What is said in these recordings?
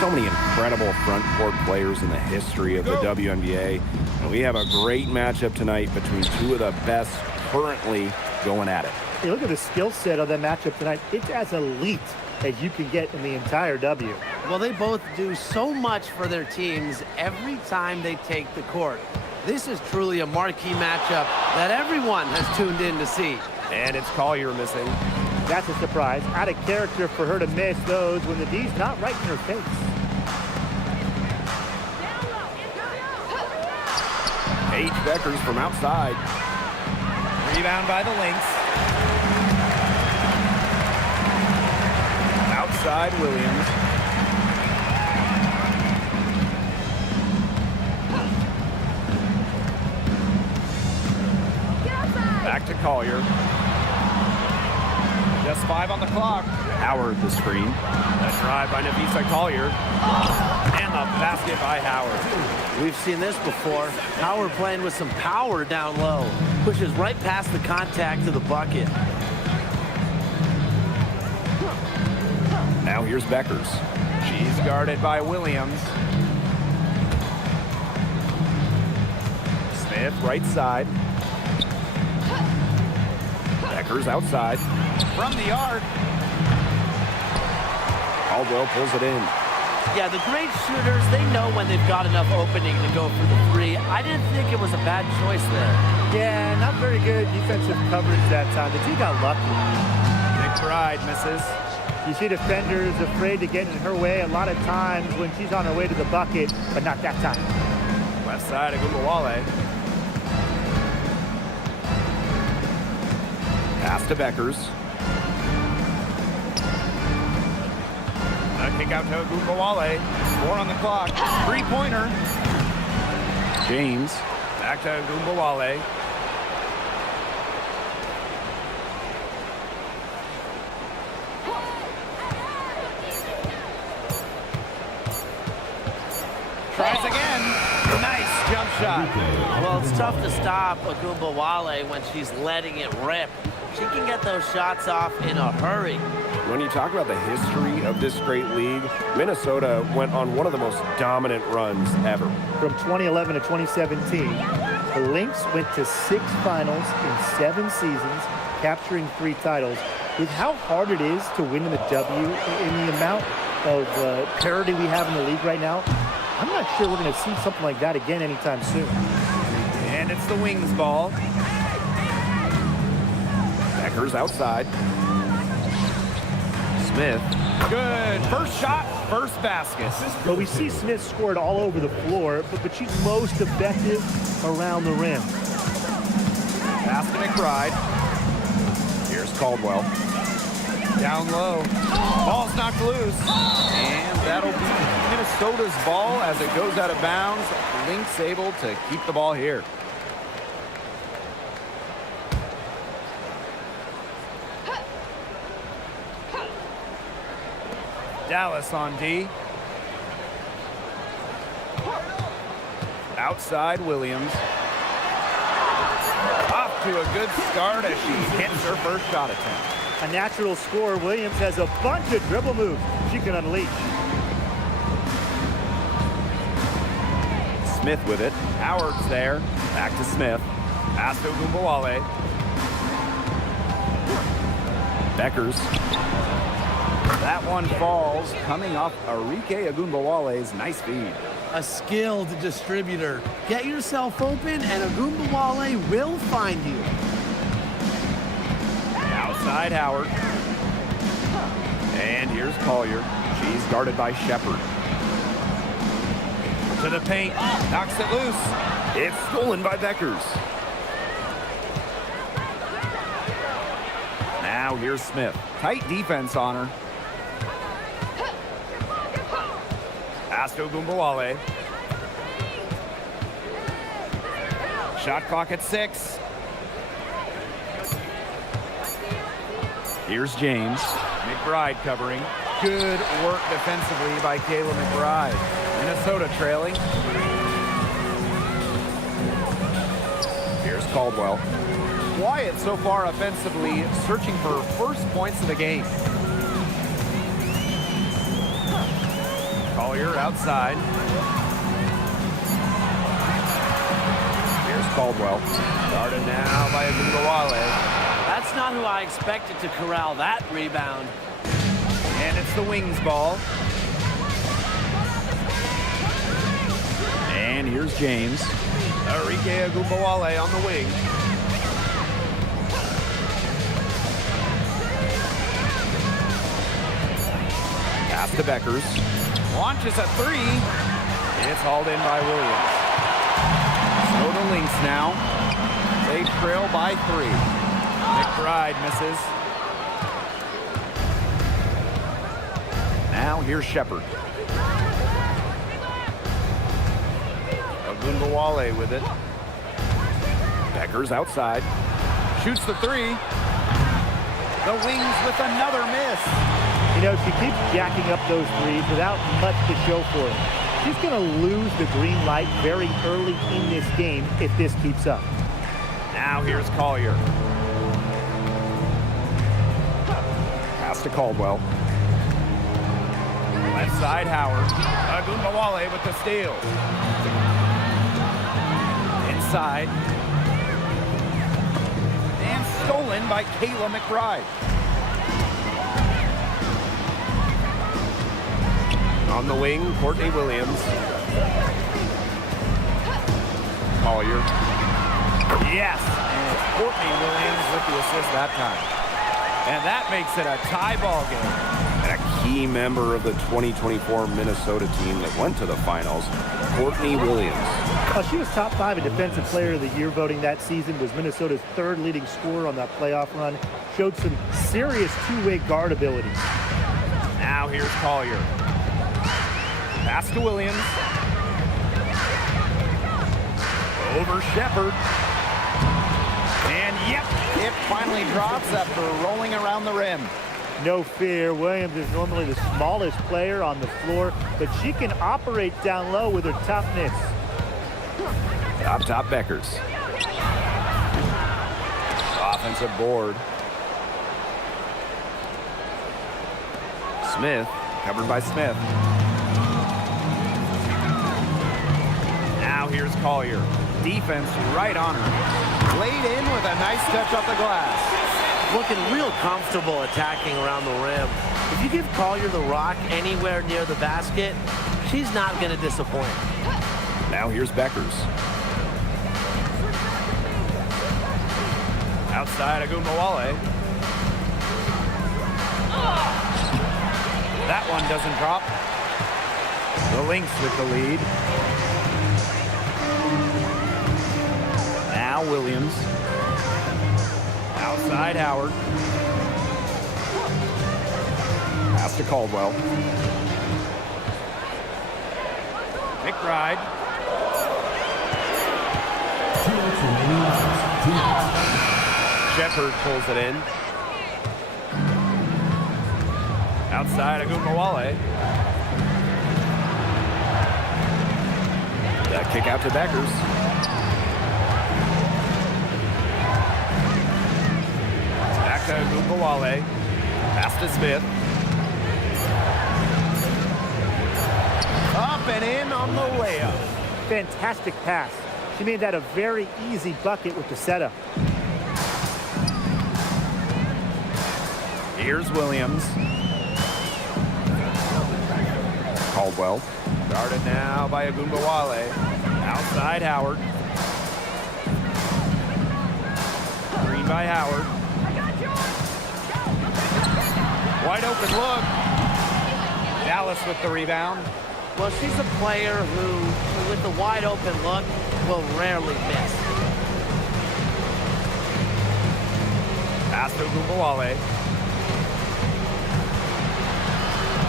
So many incredible front court players in the history of the WNBA. And we have a great matchup tonight between two of the best currently going at it. Hey, look at the skill set of that matchup tonight. It's as elite as you can get in the entire W. Well, they both do so much for their teams every time they take the court. This is truly a marquee matchup that everyone has tuned in to see. And it's Collier missing. That's a surprise. Out of character for her to miss those when the D's not right in her face. Paige Beckers from outside. Rebound by the Lynx. Outside Williams. Back to Collier. Just 5 on the clock. Howard the screen. A drive by Nafisa Collier. And the basket by Howard. We've seen this before. Howard playing with some power down low. Pushes right past the contact to the bucket. Now here's Beckers. She's guarded by Williams. Smith right side. Beckers outside. From the arc. Caldwell pulls it in. Yeah, the great shooters, they know when they've got enough opening to go for the three. I didn't think it was a bad choice there. Yeah, not very good defensive coverage that time. The team got lucky. McBride misses. You see defenders afraid to get in her way a lot of times when she's on her way to the bucket, but not that time. Left side of Gugawale. Pass to Beckers. A kick out to Gugawale. 4 on the clock. 3-pointer. James. Back to Gugawale. Tries again. Nice jump shot. Well, it's tough to stop Agumbawale when she's letting it rip. She can get those shots off in a hurry. When you talk about the history of this great league, Minnesota went on one of the most dominant runs ever. From 2011 to 2017, the Lynx went to 6 finals in 7 seasons, capturing 3 titles. With how hard it is to win in the W, in the amount of parity we have in the league right now, I'm not sure we're going to see something like that again anytime soon. And it's the Wings ball. Beckers outside. Smith. Good. First shot, first basket. But we see Smith scored all over the floor, but she's most effective around the rim. Pass to McBride. Here's Caldwell. Down low. Ball's knocked loose. And that'll be Minnesota's ball as it goes out of bounds. Lynx able to keep the ball here. Dallas on D. Outside Williams. Off to a good start as she hits her first shot attempt. A natural scorer, Williams has a bunch of dribble moves she can unleash. Smith with it. Howard's there. Back to Smith. Pass to Agumbawale. Beckers. That one falls, coming off Arike Agumbawale's nice feed. A skilled distributor. Get yourself open and Agumbawale will find you. Outside Howard. And here's Collier. She's guarded by Shepard. To the paint. Knocks it loose. It's stolen by Beckers. Now here's Smith. Tight defense on her. Pass to Agumbawale. Shot clock at 6. Here's James. McBride covering. Good work defensively by Kayla McBride. Minnesota trailing. Here's Caldwell. Quiet so far offensively, searching for first points of the game. Collier outside. Here's Caldwell. Guarded now by Agumbawale. That's not who I expected to corral that rebound. And it's the Wings ball. And here's James. Arike Agumbawale on the wing. Pass to Beckers. Launches a three. It's hauled in by Williams. Minnesota Lynx now. They trail by 3. McBride misses. Now here's Shepard. Agumbawale with it. Beckers outside. Shoots the 3. The Wings with another miss. You know, she keeps jacking up those threes without much to show for it. She's going to lose the green light very early in this game if this keeps up. Now here's Collier. Pass to Caldwell. Left side, Howard. Agumbawale with the steal. Inside. And stolen by Kayla McBride. On the wing, Courtney Williams. Collier. Yes. And it's Courtney Williams with the assist that time. And that makes it a tie ball game. And a key member of the 2024 Minnesota team that went to the finals, Courtney Williams. She was top 5 in Defensive Player of the Year voting that season, was Minnesota's 3rd leading scorer on that playoff run, showed some serious two-way guard ability. Now here's Collier. Pass to Williams. Over Shepard. And yep, it finally drops after rolling around the rim. No fear, Williams is normally the smallest player on the floor, but she can operate down low with her toughness. Top Beckers. Offensive board. Smith, covered by Smith. Now here's Collier. Defense right on her. Laid in with a nice touch off the glass. Looking real comfortable attacking around the rim. If you give Collier the rock anywhere near the basket, she's not going to disappoint. Now here's Beckers. Outside Agumbawale. That one doesn't drop. The Lynx with the lead. Now Williams. Outside Howard. Pass to Caldwell. McBride. Shepard pulls it in. Outside Agumbawale. That kick out to Beckers. Back to Agumbawale. Pass to Smith. Up and in on the layup. Fantastic pass. She made that a very easy bucket with the setup. Here's Williams. Caldwell. Guarded now by Agumbawale. Outside Howard. Green by Howard. Wide open look. Dallas with the rebound. Well, she's a player who, with the wide open look, will rarely miss. Pass to Agumbawale.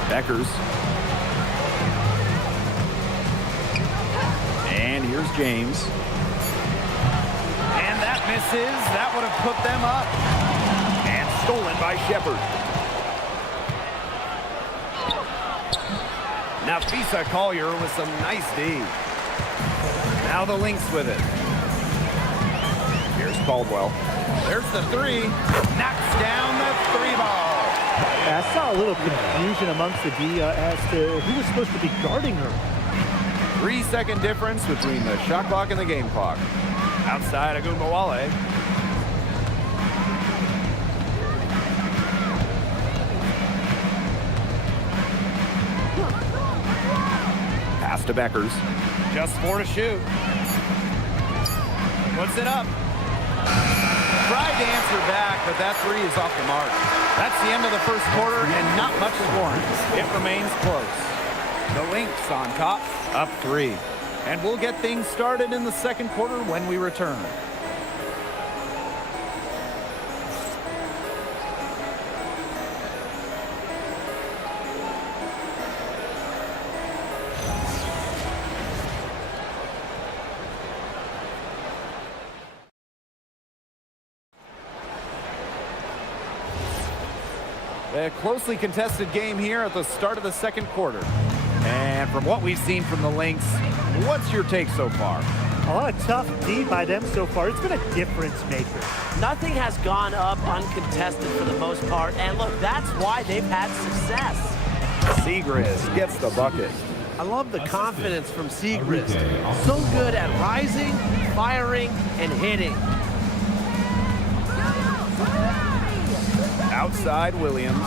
Beckers. And here's James. And that misses. That would have put them up. And stolen by Shepard. Now Fisa Collier with some nice D. Now the Lynx with it. Here's Caldwell. There's the 3. Knocks down the 3 ball. I saw a little confusion amongst the D as to who was supposed to be guarding her. 3-second difference between the shot clock and the game clock. Outside Agumbawale. Pass to Beckers. Just 4 to shoot. Puts it up. Tried to answer back, but that three is off the mark. That's the end of the first quarter and not much scoring. It remains close. The Lynx on top, up 3. And we'll get things started in the second quarter when we return. A closely contested game here at the start of the second quarter. And from what we've seen from the Lynx, what's your take so far? A lot of tough D by them so far. It's been a difference maker. Nothing has gone up uncontested for the most part, and look, that's why they've had success. Segrist gets the bucket. I love the confidence from Segrist. So good at rising, firing, and hitting. Outside Williams.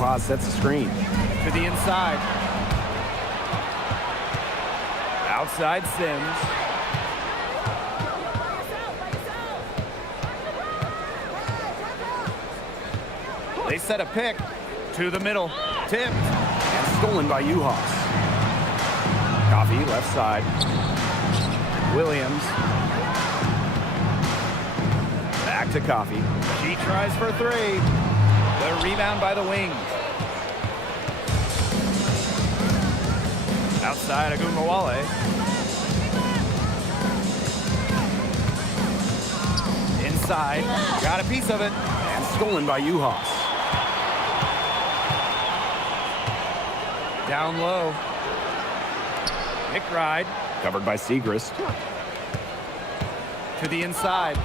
Juha sets the screen. To the inside. Outside Sims. They set a pick. To the middle. Tipped. And stolen by Juha. Coffee, left side. Williams. Back to Coffee. She tries for 3. The rebound by the Wings. Outside Agumbawale. Inside. Got a piece of it. And stolen by Juha. Down low. McBride. Covered by Segrist. To the inside.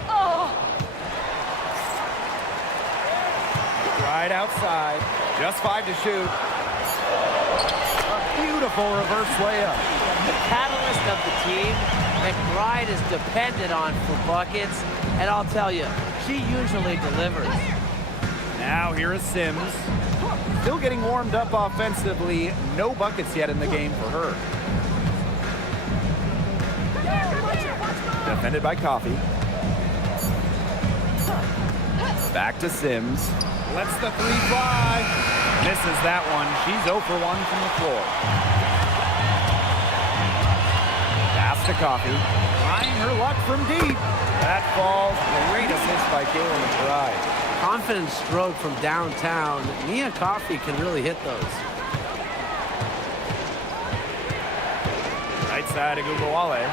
McBride outside. Just 5 to shoot. A beautiful reverse layup. The catalyst of the team, McBride is dependent on for buckets, and I'll tell you, she usually delivers. Now here is Sims. Still getting warmed up offensively. No buckets yet in the game for her. Defended by Coffee. Back to Sims. Lets the 3 fly. Misses that one. She's 0 for 1 from the floor. Pass to Coffee. Trying her luck from deep. That falls. Great assist by Kayla McBride. Confident stroke from downtown. Nia Coffey can really hit those. Right side of Agumbawale.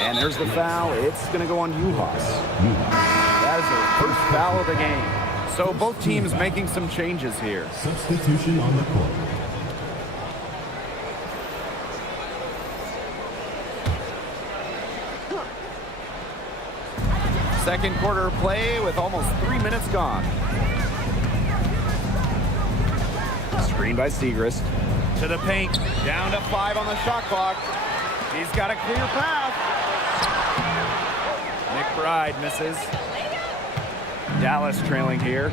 And there's the foul. It's going to go on Juha. That is her first foul of the game. So both teams making some changes here. Substitution on the court. Second quarter play with almost 3 minutes gone. Screen by Segrist. To the paint. Down to 5 on the shot clock. He's got a clear path. McBride misses. Dallas trailing here.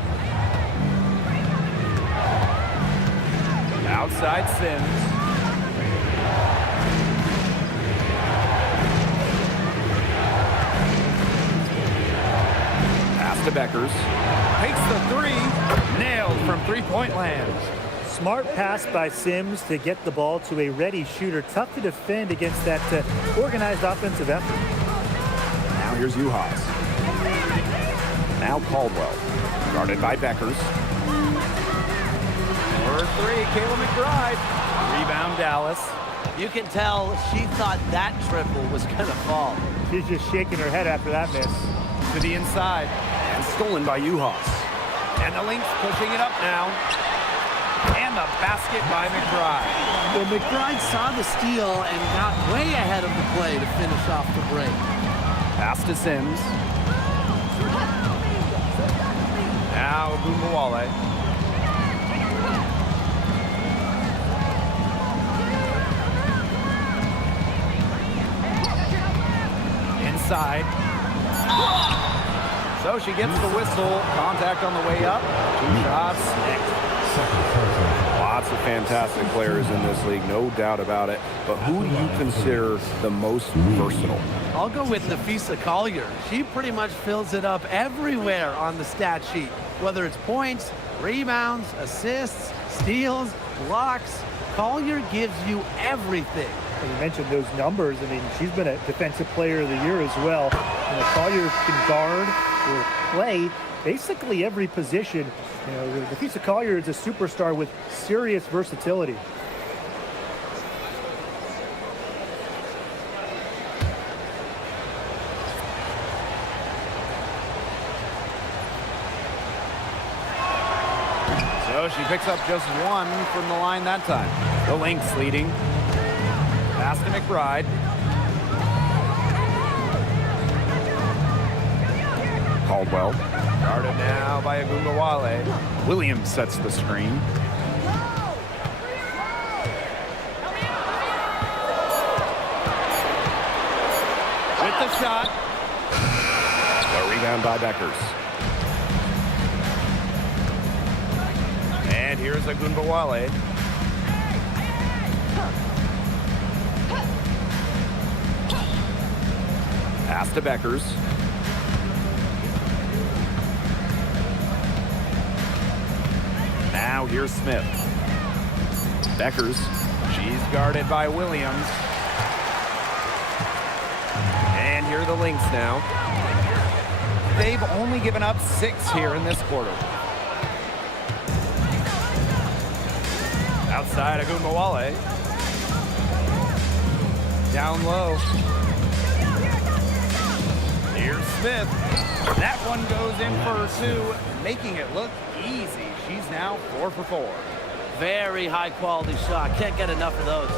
Outside Sims. Pass to Beckers. Takes the 3. Nailed from three-point land. Smart pass by Sims to get the ball to a ready shooter. Tough to defend against that organized offensive effort. Now here's Juha. Now Caldwell. Guarded by Beckers. For 3, Kayla McBride. Rebound Dallas. You can tell she thought that triple was going to fall. She's just shaking her head after that miss. To the inside. And stolen by Juha. And the Lynx pushing it up now. the basket by McBride. Well, McBride saw the steal and got way ahead of the play to finish off the break. Pass to Sims. Now Ogunbowale. Inside. So she gets the whistle. Contact on the way up. 2 shots. Lots of fantastic players in this league, no doubt about it. But who do you consider the most versatile? I'll go with Nafisa Collier. She pretty much fills it up everywhere on the stat sheet, whether it's points, rebounds, assists, steals, blocks. Collier gives you everything. And you mentioned those numbers. I mean, she's been a defensive player of the year as well. You know, Collier can guard or play basically every position. You know, Nafisa Collier is a superstar with serious versatility. So she picks up just 1 from the line that time. The Lynx leading. Pass to McBride. Caldwell. Guarded now by Ogunbowale. Williams sets the screen. With the shot. The rebound by Beckers. And here's Ogunbowale. Pass to Beckers. Now here's Smith. Beckers. She's guarded by Williams. And here are the Lynx now. They've only given up 6 here in this quarter. Outside Ogunbowale. Down low. Here's Smith. That one goes in for 2, making it look easy. She's now 4 for 4. Very high quality shot. Can't get enough of those.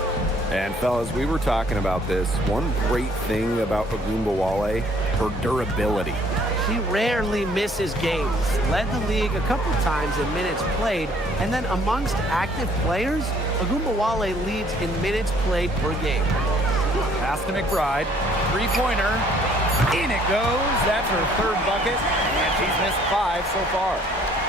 And fellas, we were talking about this. One great thing about Ogunbowale, her durability. She rarely misses games. Led the league a couple times in minutes played, and then amongst active players, Ogunbowale leads in minutes played per game. Pass to McBride. 3-pointer. In it goes. That's her 3rd bucket, and she's missed 5 so far.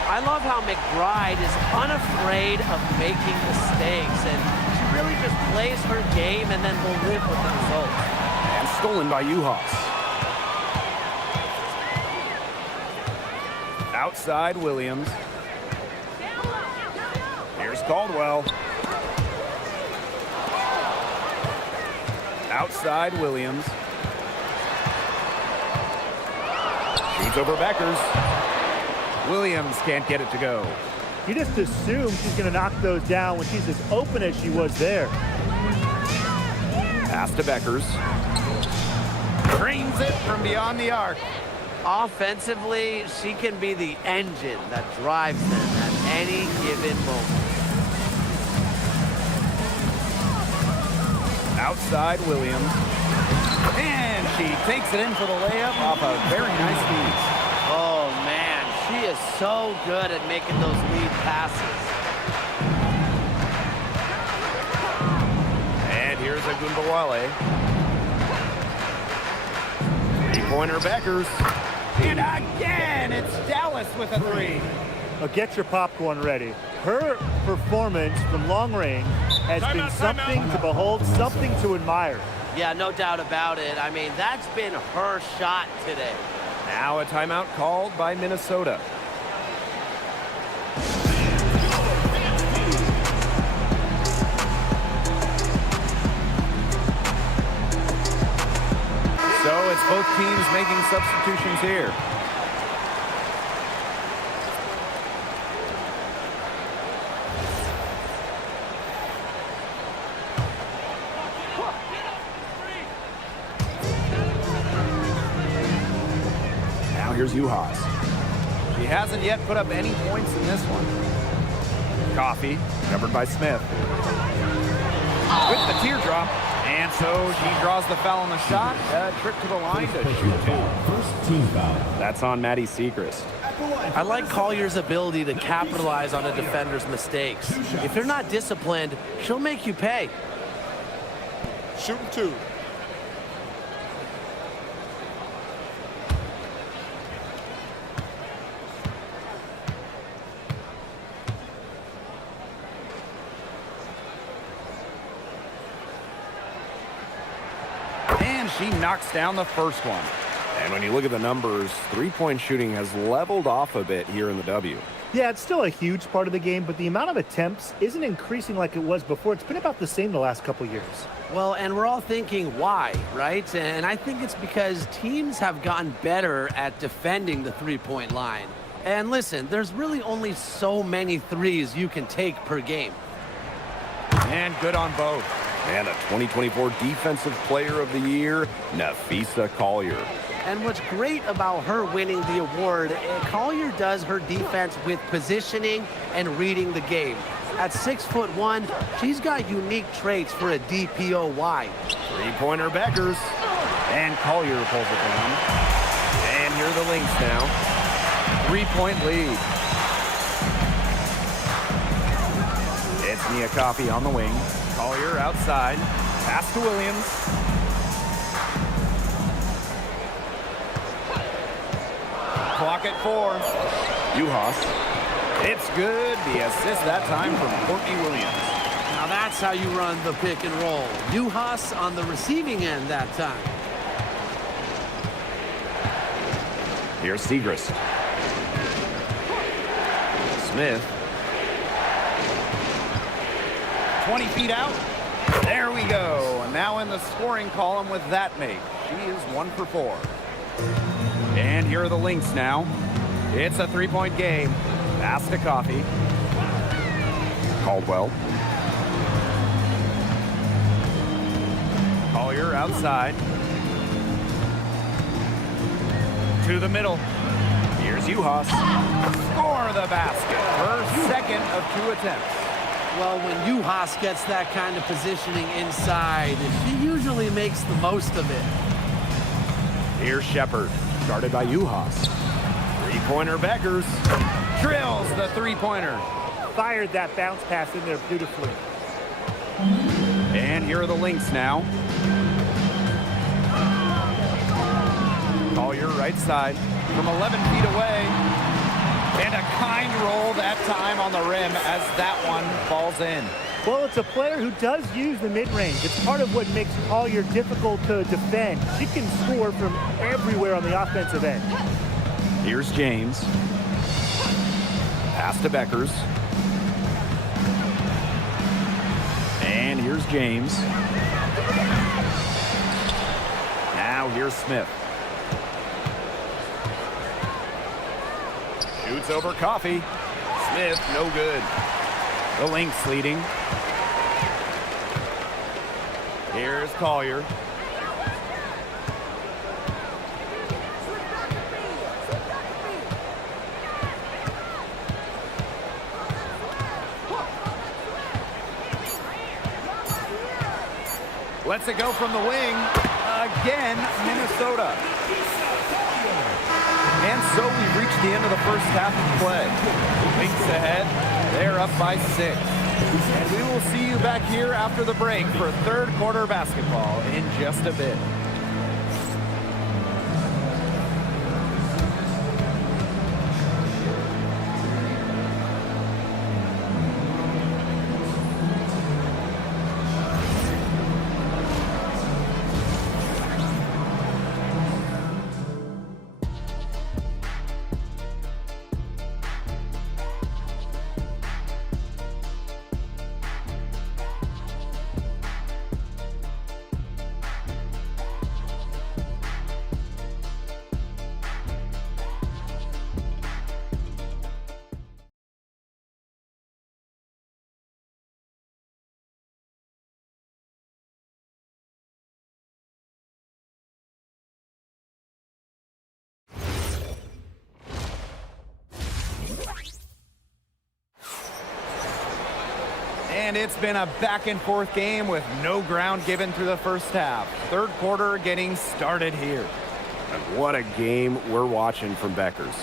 I love how McBride is unafraid of making mistakes, and she really just plays her game and then will live with the results. And stolen by Uhas. Outside Williams. Here's Caldwell. Outside Williams. Shoots over Beckers. Williams can't get it to go. You just assume she's going to knock those down when she's as open as she was there. Pass to Beckers. Drains it from beyond the arc. Offensively, she can be the engine that drives them at any given moment. Outside Williams. And she takes it in for the layup off a very nice feed. Oh, man, she is so good at making those lead passes. And here's Ogunbowale. 3-pointer Beckers. And again, it's Dallas with a 3. Now get your popcorn ready. Her performance from long range has been something to behold, something to admire. Yeah, no doubt about it. I mean, that's been her shot today. Now a timeout called by Minnesota. So it's both teams making substitutions here. Now here's Uhas. She hasn't yet put up any points in this one. Coffee, covered by Smith. With the teardrop. And so she draws the foul on the shot. A trip to the line to shoot two. First team foul. That's on Maddie Seacrest. I like Collier's ability to capitalize on a defender's mistakes. If you're not disciplined, she'll make you pay. Shooting two. And she knocks down the first one. And when you look at the numbers, three-point shooting has leveled off a bit here in the W. Yeah, it's still a huge part of the game, but the amount of attempts isn't increasing like it was before. It's been about the same the last couple years. Well, and we're all thinking why, right? And I think it's because teams have gotten better at defending the three-point line. And listen, there's really only so many threes you can take per game. And good on both. And a 2024 Defensive Player of the Year, Nafisa Collier. And what's great about her winning the award, Collier does her defense with positioning and reading the game. At 6'1", she's got unique traits for a DPOY. Three-pointer Beckers. And Collier pulls it down. And here are the Lynx now. 3-point lead. It's Nia Coffey on the wing. Collier outside. Pass to Williams. Clock at 4. Uhas. It's good. The assist that time from Courtney Williams. Now that's how you run the pick and roll. Uhas on the receiving end that time. Here's Segrist. Smith. 20 feet out. There we go. And now in the scoring column with that make. She is 1 for 4. And here are the Lynx now. It's a 3-point game. Pass to Coffey. Caldwell. Collier outside. To the middle. Here's Uhas. Score the basket. Her second of 2 attempts. Well, when Uhas gets that kind of positioning inside, she usually makes the most of it. Here's Shepard. Started by Uhas. Three-pointer Beckers. Drills the 3-pointer. Fired that bounce pass in there beautifully. And here are the Lynx now. Collier right side from 11 feet away. And a kind roll that time on the rim as that one falls in. Well, it's a player who does use the mid-range. It's part of what makes Collier difficult to defend. She can score from everywhere on the offensive end. Here's James. Pass to Beckers. And here's James. Now here's Smith. Shoots over Coffey. Smith, no good. The Lynx leading. Here's Collier. Lets it go from the wing. Again, Minnesota. And so we've reached the end of the first half of play. Lynx ahead. They're up by 6. And we will see you back here after the break for third quarter basketball in just a bit. And it's been a back-and-forth game with no ground given through the first half. Third quarter getting started here. And what a game we're watching from Beckers.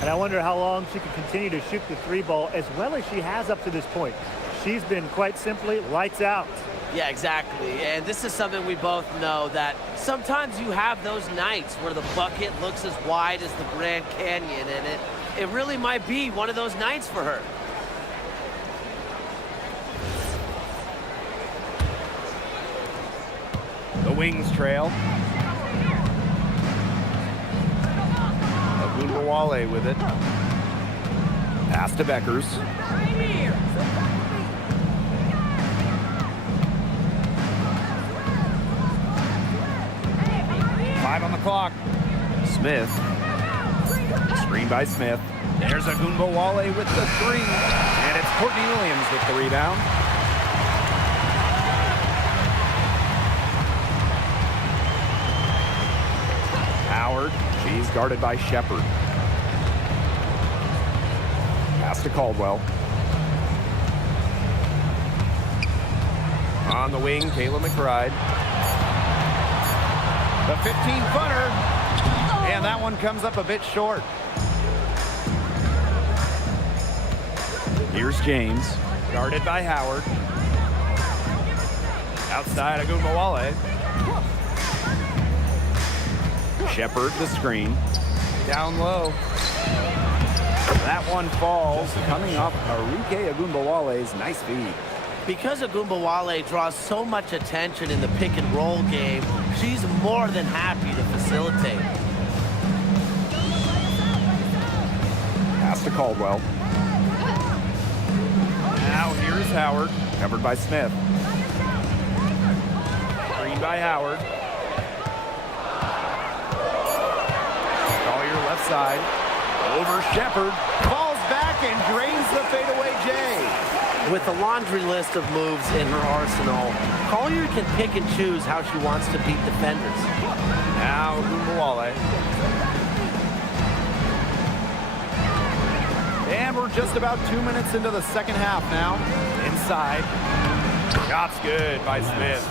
And I wonder how long she can continue to shoot the three ball as well as she has up to this point. She's been quite simply lights out. Yeah, exactly. And this is something we both know, that sometimes you have those nights where the bucket looks as wide as the Grand Canyon, and it really might be one of those nights for her. The Wings trail. Agunbowale with it. Pass to Beckers. 5 on the clock. Smith. Screen by Smith. There's Agunbowale with the three. And it's Courtney Williams with the rebound. Howard. She's guarded by Shepard. Pass to Caldwell. On the wing, Kayla McBride. The 15-footer. And that one comes up a bit short. Here's James. Guarded by Howard. Outside Agunbowale. Shepard, the screen. Down low. That one falls, coming off Aruke Agunbowale's nice feed. Because Agunbowale draws so much attention in the pick and roll game, she's more than happy to facilitate. Pass to Caldwell. Now here's Howard. Covered by Smith. Screen by Howard. Collier left side. Over Shepard. Falls back and drains the fadeaway J. With a laundry list of moves in her arsenal, Collier can pick and choose how she wants to beat defenders. Now Agunbowale. And we're just about 2 minutes into the second half now. Inside. Shot's good by Smith.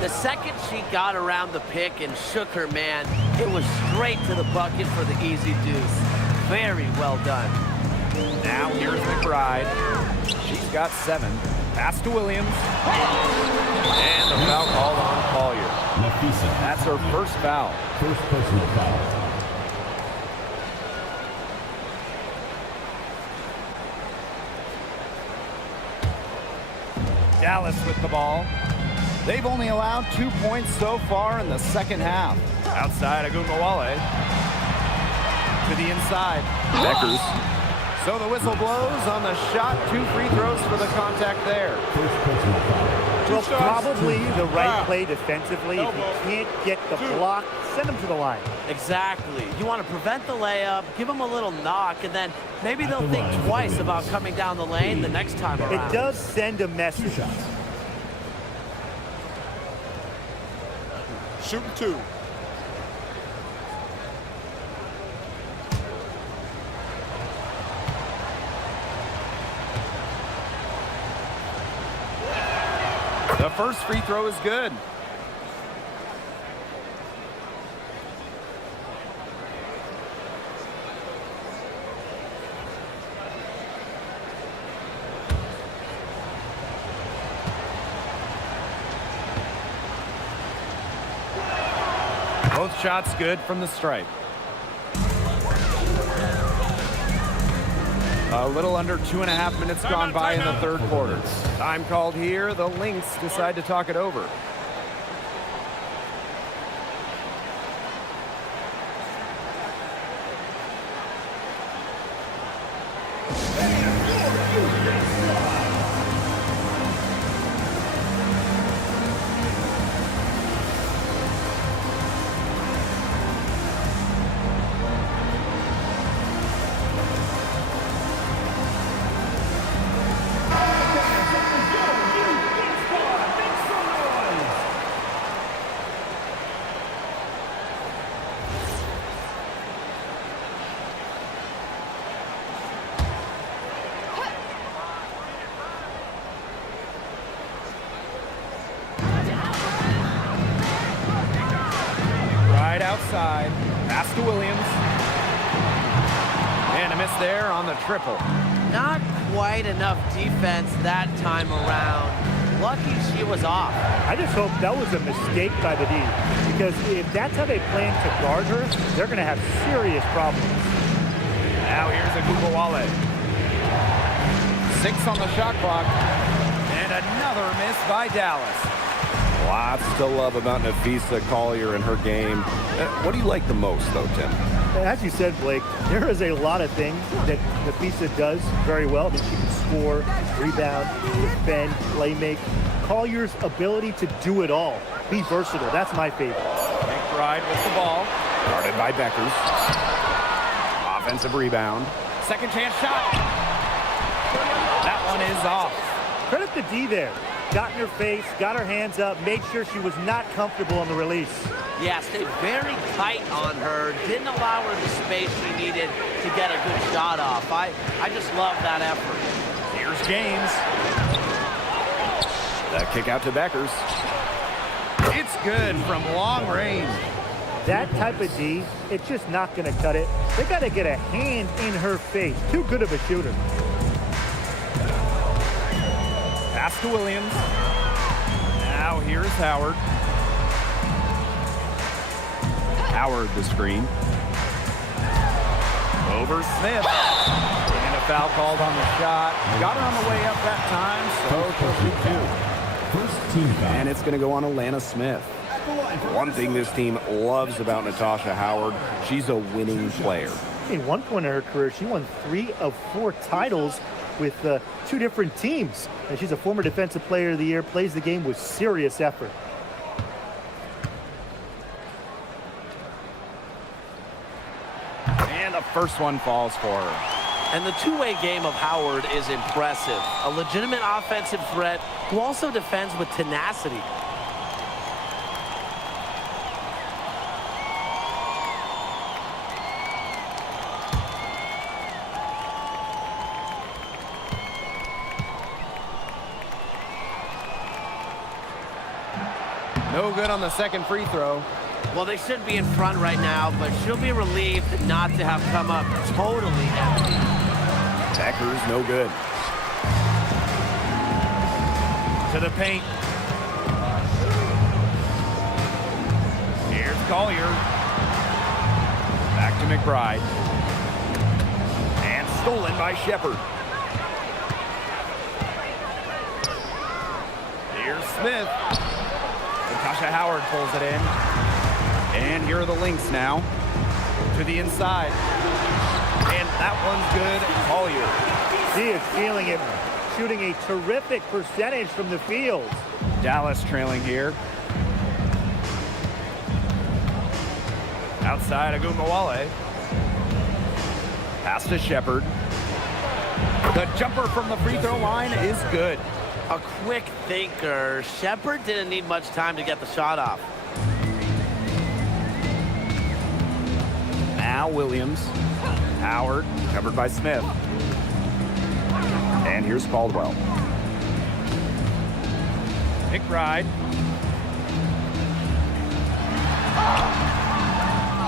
The second she got around the pick and shook her man, it was straight to the bucket for the easy deuce. Very well done. Now here's McBride. She's got 7. Pass to Williams. And the foul called on Collier. That's her first foul. First personal foul. Dallas with the ball. They've only allowed 2 points so far in the second half. Outside Agunbowale. To the inside. Beckers. So the whistle blows on the shot. 2 free throws for the contact there. First personal foul. Well, probably the right play defensively. If you can't get the block, send them to the line. Exactly. You want to prevent the layup, give them a little knock, and then maybe they'll think twice about coming down the lane the next time around. It does send a message. Shooting 2. The first free throw is good. Both shots good from the stripe. A little under 2.5 minutes gone by in the third quarter. Time called here. The Lynx decide to talk it over. there on the triple. Not quite enough defense that time around. Lucky she was off. I just hope that was a mistake by the D, because if that's how they plan to guard her, they're going to have serious problems. Now here's a Wale. 6 on the shot clock. And another miss by Dallas. Lots to love about Nafisa Collier and her game. What do you like the most, though, Tim? As you said, Blake, there is a lot of things that Nafisa does very well. I mean, she can score, rebound, defend, play make. Collier's ability to do it all, be versatile, that's my favorite. McBride with the ball. Guarded by Beckers. Offensive rebound. Second chance shot. That one is off. Credit the D there. Got in her face, got her hands up, made sure she was not comfortable on the release. Yeah, stayed very tight on her. Didn't allow her the space she needed to get a good shot off. I just love that effort. Here's James. The kick out to Beckers. It's good from long range. That type of D, it's just not going to cut it. They got to get a hand in her face. Too good of a shooter. Pass to Williams. Now here's Howard. Howard the screen. Over Smith. And a foul called on the shot. Got her on the way up that time, so she'll shoot 2. First team foul. And it's going to go on Alana Smith. One thing this team loves about Natasha Howard, she's a winning player. In one point in her career, she won 3 of 4 titles with 2 different teams. And she's a former Defensive Player of the Year, plays the game with serious effort. And the first one falls for her. And the two-way game of Howard is impressive. A legitimate offensive threat who also defends with tenacity. No good on the second free throw. Well, they should be in front right now, but she'll be relieved not to have come up totally empty. Beckers, no good. To the paint. Here's Collier. Back to McBride. And stolen by Shepard. Here's Smith. Natasha Howard pulls it in. And here are the Lynx now. To the inside. And that one's good. Collier. She is feeling it, shooting a terrific percentage from the field. Dallas trailing here. Outside Agumbawale. Pass to Shepard. The jumper from the free throw line is good. A quick thinker. Shepard didn't need much time to get the shot off. Now Williams. Howard covered by Smith. And here's Caldwell. McBride.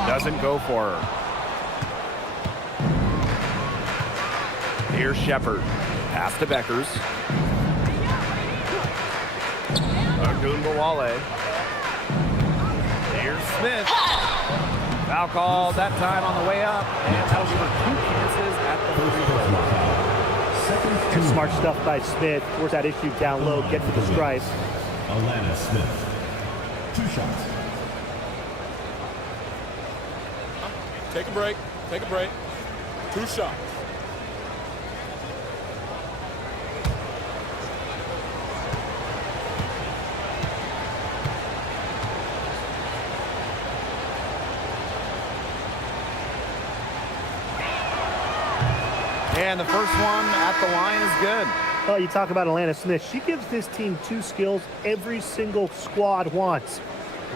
Doesn't go for her. Here's Shepard. Pass to Beckers. Agumbawale. Here's Smith. Foul called that time on the way up. And that'll give her 2 chances at the free throw line. Smart stuff by Smith. Force that issue down low, get to the stripe. Alana Smith. 2 shots. Take a break. Take a break. 2 shots. And the first one at the line is good. Oh, you talk about Alana Smith. She gives this team 2 skills every single squad wants.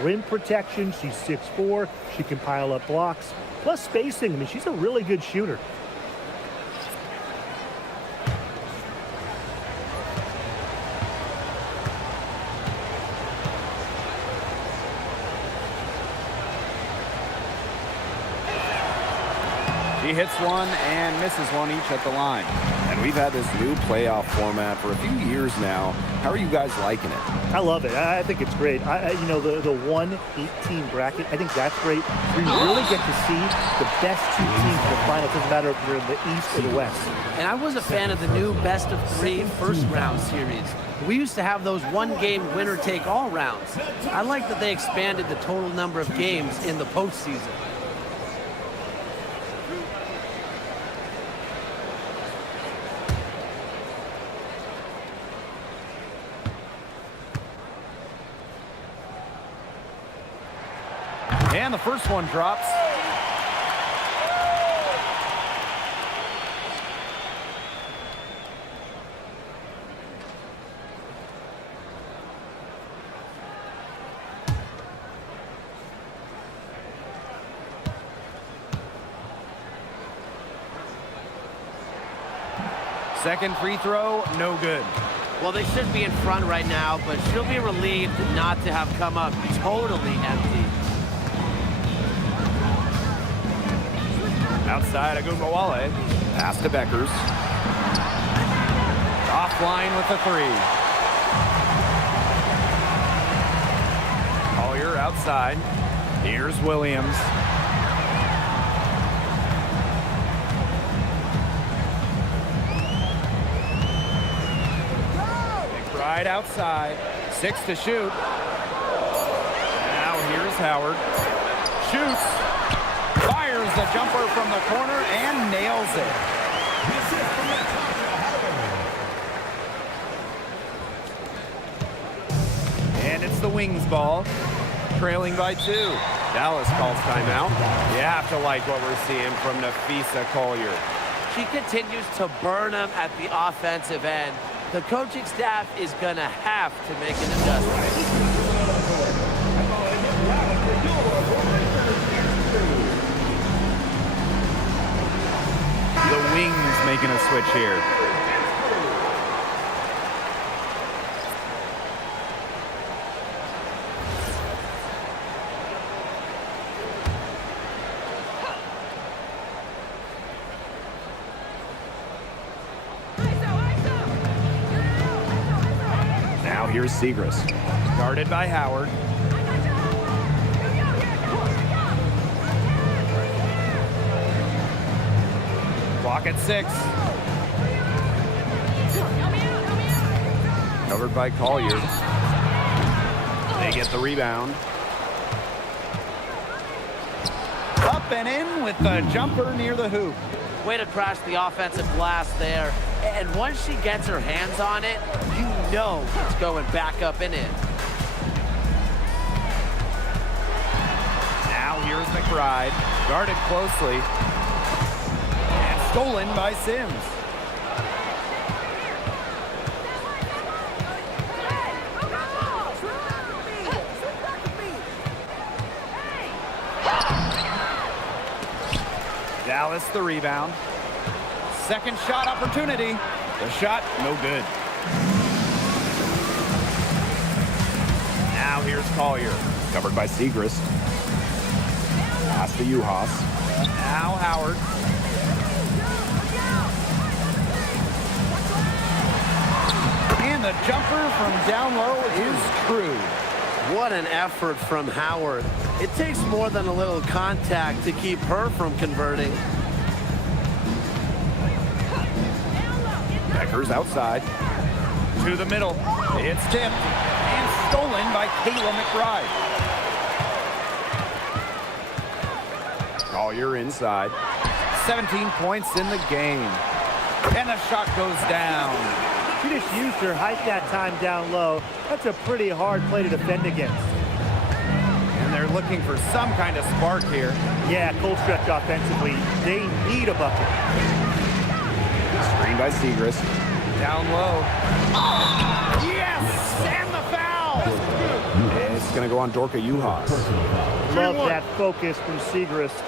Rim protection, she's 6'4". She can pile up blocks. Plus spacing, I mean, she's a really good shooter. She hits one and misses one each at the line. And we've had this new playoff format for a few years now. How are you guys liking it? I love it. I think it's great. You know, the 1-18 bracket, I think that's great. We really get to see the best two teams in the final. It doesn't matter if you're in the East or the West. And I was a fan of the new best-of-3 first-round series. We used to have those one-game winner-take-all rounds. I like that they expanded the total number of games in the postseason. And the first one drops. Second free throw, no good. Well, they should be in front right now, but she'll be relieved not to have come up totally empty. Outside, Agumawale. Pass to Beckers. Offline with the three. Collier outside. Here's Williams. McBride outside. 6 to shoot. Now here's Howard. Shoots. Fires the jumper from the corner and nails it. And it's the Wings ball, trailing by 2. Dallas calls timeout. You have to like what we're seeing from Napheesa Collier. She continues to burn them at the offensive end. The coaching staff is going to have to make an adjustment. The Wings making a switch here. Now here's Segrist. Guarded by Howard. Clock at 6. Covered by Collier. They get the rebound. Up and in with the jumper near the hoop. Way to crash the offensive glass there. And once she gets her hands on it, you know it's going back up and in. Now here's McBride. Guarded closely. And stolen by Sims. Dallas the rebound. Second shot opportunity. The shot, no good. Now here's Collier. Covered by Segrist. Pass to Uhas. Now Howard. And the jumper from down low is true. What an effort from Howard. It takes more than a little contact to keep her from converting. Beckers outside. To the middle. It's tipped and stolen by Kayla McBride. Collier inside. 17 points in the game. And the shot goes down. She just used her height that time down low. That's a pretty hard play to defend against. And they're looking for some kind of spark here. Yeah, cold stretch offensively. They need a bucket. Screen by Segrist. Down low. Yes! And the foul! It's going to go on Dorka Uhas. Love that focus from Segrist.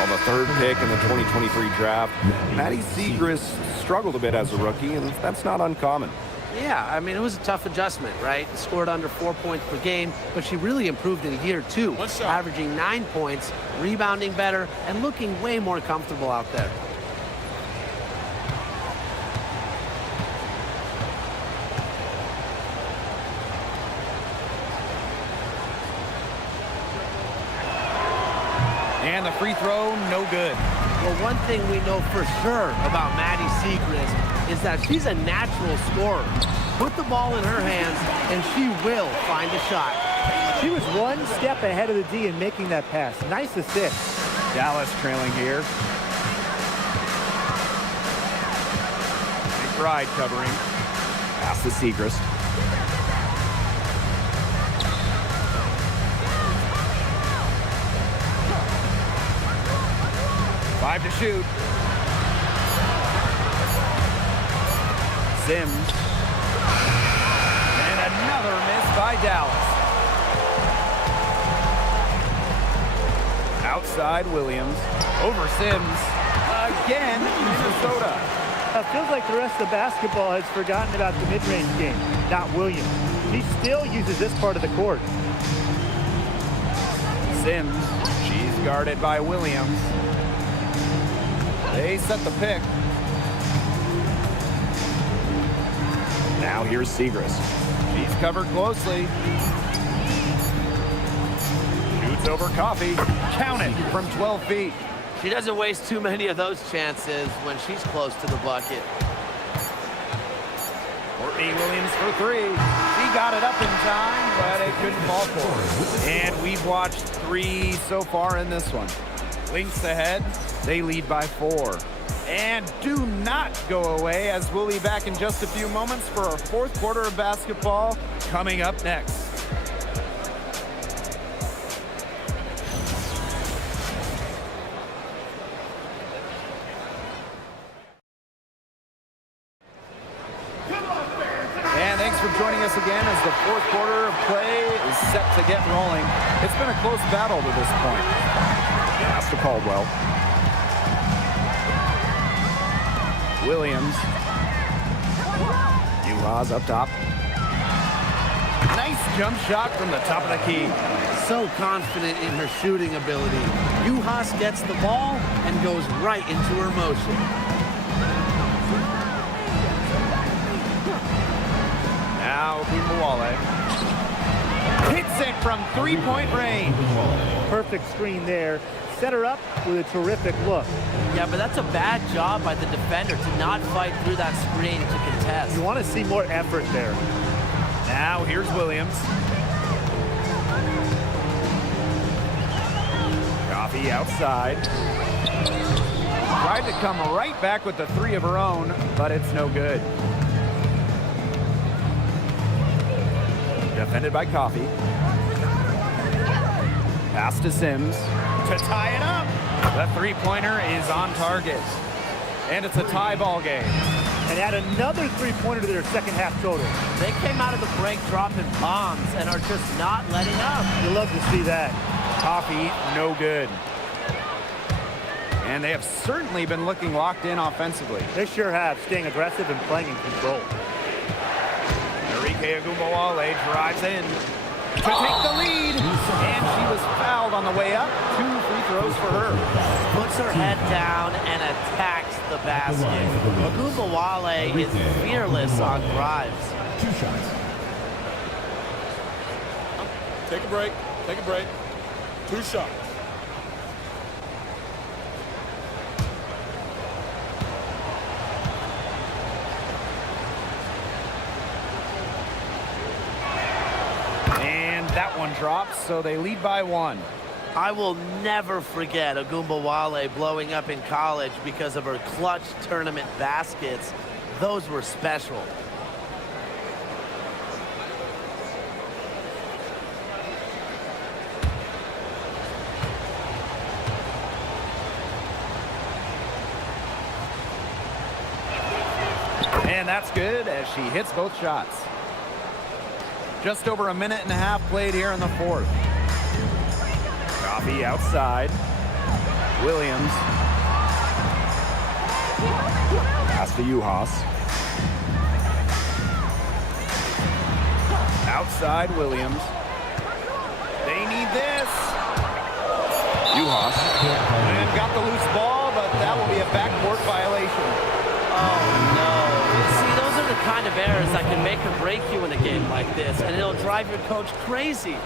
On the third pick in the 2023 draft, Maddie Segrist struggled a bit as a rookie, and that's not uncommon. Yeah, I mean, it was a tough adjustment, right? Scored under 4 points per game, but she really improved in year 2, One shot. averaging 9 points, rebounding better, and looking way more comfortable out there. And the free throw, no good. Well, one thing we know for sure about Maddie Siegrist is that she's a natural scorer. Put the ball in her hands, and she will find a shot. She was one step ahead of the D in making that pass. Nice assist. Dallas trailing here. McBride covering. Pass to Siegrist. Five to shoot. Sims. And another miss by Dallas. Outside Williams. Over Sims. Again, Minnesota. It feels like the rest of basketball has forgotten about the mid-range game, not Williams. He still uses this part of the court. Sims. She's guarded by Williams. They set the pick. Now here's Siegrist. She's covered closely. Shoots over Coffee. Count it from 12 feet. She doesn't waste too many of those chances when she's close to the bucket. Courtney Williams for three. She got it up in time, but it couldn't fall for her. And we've watched 3 so far in this one. Lynx ahead. They lead by 4. And do not go away, as we'll be back in just a few moments for our 4th quarter of basketball coming up next. And thanks for joining us again as the 4th quarter of play is set to get rolling. It's been a close battle to this point. Pass to Caldwell. Williams. Uhas up top. Nice jump shot from the top of the key. So confident in her shooting ability. Uhas gets the ball and goes right into her motion. Now Kumbawale hits it from 3-point range. Perfect screen there. Set her up with a terrific look. Yeah, but that's a bad job by the defender to not fight through that screen to contest. You want to see more effort there. Now here's Williams. Coffee outside. Tried to come right back with the 3 of her own, but it's no good. Defended by Coffee. Pass to Sims to tie it up. The 3-pointer is on target. And it's a tie ball game. And add another 3-pointer to their second half total. They came out of the break dropping bombs and are just not letting up. You love to see that. Coffee, no good. And they have certainly been looking locked in offensively. They sure have, staying aggressive and playing in control. Enrique Agumbawale drives in to take the lead. And she was fouled on the way up. 2 free throws for her. Puts her head down and attacks the basket. Agumbawale is fearless on drives. 2 shots. Take a break. Take a break. 2 shots. And that one drops, so they lead by 1. I will never forget Agumbawale blowing up in college because of her clutch tournament baskets. Those were special. And that's good as she hits both shots. Just over a minute and a half played here in the 4th. Coffee outside. Williams. Pass to Uhas. Outside Williams. They need this. Uhas. And got the loose ball, but that will be a backcourt violation. Oh, no. See, those are the kind of errors that can make or break you in a game like this, and it'll drive your coach crazy.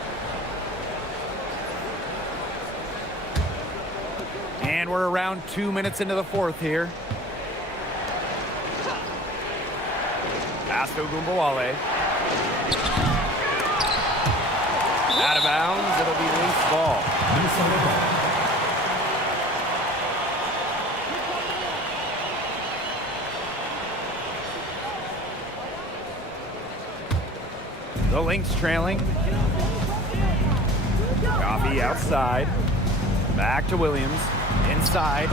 And we're around 2 minutes into the fourth here. Pass to Gumbawale. Out of bounds, it'll be Lynx ball. Minnesota ball. The Lynx trailing. Coffee outside. Back to Williams. Inside.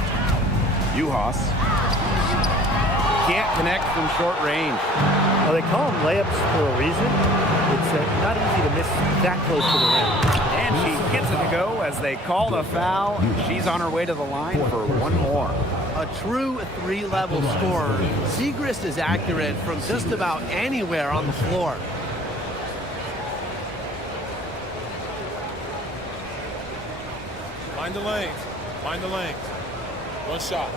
Uhas. Can't connect from short range. Well, they call them layups for a reason. It's not easy to miss that close to the rim. And she gets it to go as they call the foul. She's on her way to the line for one more. A true three-level scorer. Segrist is accurate from just about anywhere on the floor. Mind the lanes. Mind the lanes. One shot.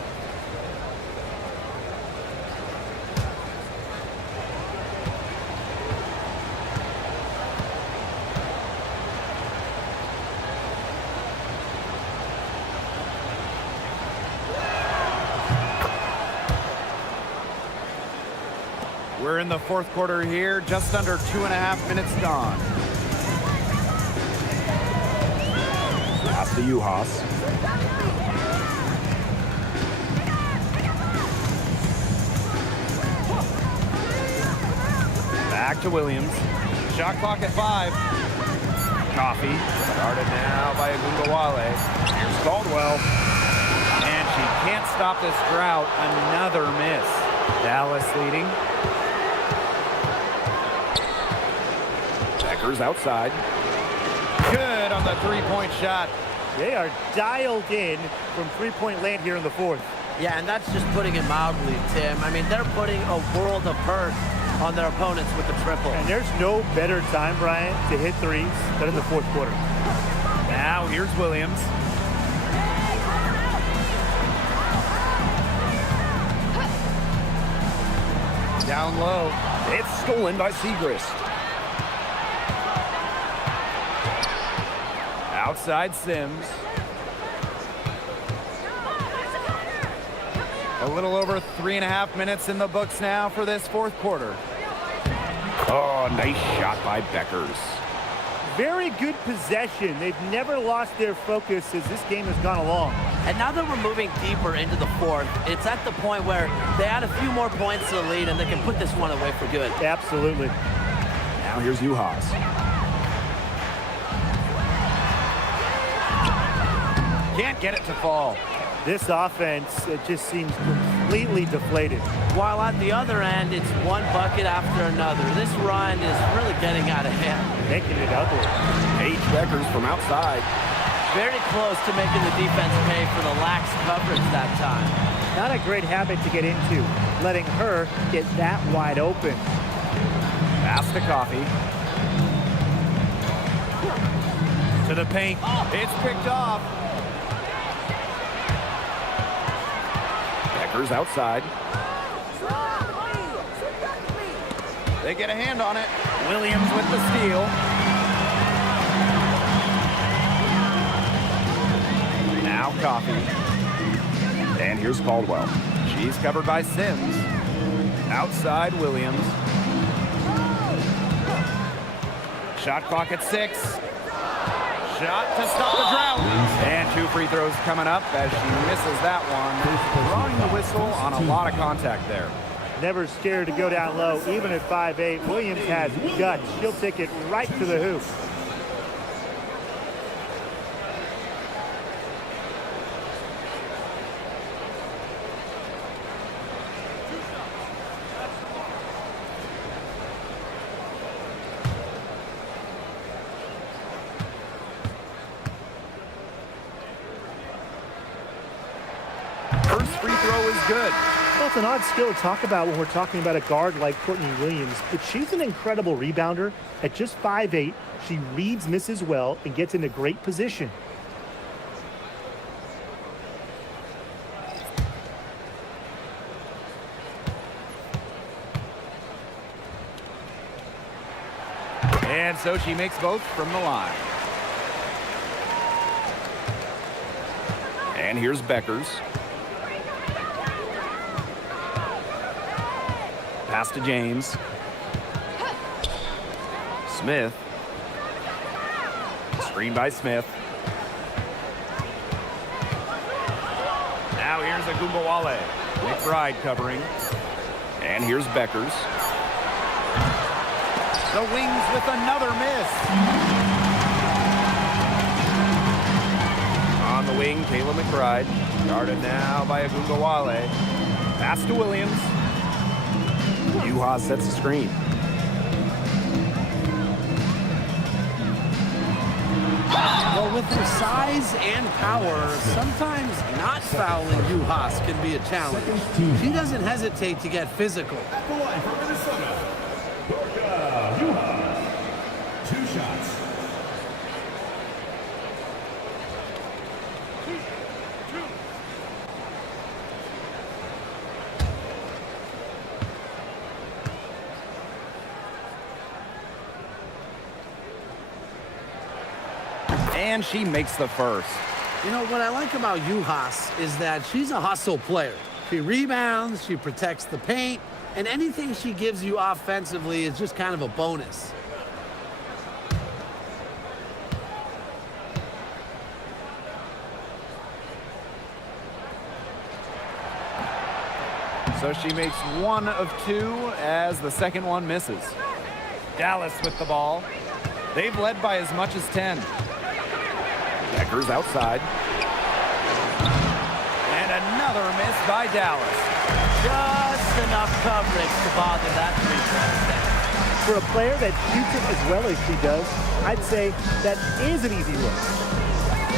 We're in the fourth quarter here, just under 2.5 minutes gone. Pass to Uhas. Back to Williams. Shot clock at 5. Coffee. Started now by Agumbawale. Here's Caldwell. And she can't stop this drought. Another miss. Dallas leading. Becker's outside. Good on the three-point shot. They are dialed in from three-point land here in the fourth. Yeah, and that's just putting it mildly, Tim. I mean, they're putting a world of hurt on their opponents with the triple. And there's no better time, Brian, to hit threes than in the fourth quarter. Now here's Williams. Down low. It's stolen by Segrist. Outside Sims. A little over 3.5 minutes in the books now for this fourth quarter. Oh, nice shot by Beckers. Very good possession. They've never lost their focus as this game has gone along. And now that we're moving deeper into the fourth, it's at the point where they add a few more points to the lead and they can put this one away for good. Absolutely. Now here's Uhas. Can't get it to fall. This offense, it just seems completely deflated. While at the other end, it's one bucket after another. This run is really getting out of hand. Making it ugly. Paige Beckers from outside. Very close to making the defense pay for the lax coverage that time. Not a great habit to get into, letting her get that wide open. Pass to Coffee. To the paint. It's picked off. Beckers outside. They get a hand on it. Williams with the steal. Now Coffee. And here's Caldwell. She's covered by Sims. Outside Williams. Shot clock at 6. Shot to stop the drought. And 2 free throws coming up as she misses that one. Drawing the whistle on a lot of contact there. Never scared to go down low, even at 5'8". Williams has guts. She'll take it right to the hoop. First free throw is good. Well, it's an odd skill to talk about when we're talking about a guard like Courtney Williams, but she's an incredible rebounder. At just 5'8", she reads misses well and gets into great position. And so she makes both from the line. And here's Beckers. Pass to James. Smith. Screen by Smith. Now here's Agumbawale. McBride covering. And here's Beckers. The Wings with another miss. On the wing, Kayla McBride. Guarded now by Agumbawale. Pass to Williams. Juha sets the screen. Well, with her size and power, sometimes not fouling Juhas can be a challenge. She doesn't hesitate to get physical. At the line for Minnesota, Juhas. 2 shots. And she makes the first. You know, what I like about Juhas is that she's a hustle player. She rebounds, she protects the paint, and anything she gives you offensively is just kind of a bonus. So she makes 1 of 2 as the second one misses. Dallas with the ball. They've led by as much as 10. Beckers outside. And another miss by Dallas. Just enough coverage to bother that three-point. For a player that shoots it as well as she does, I'd say that is an easy look.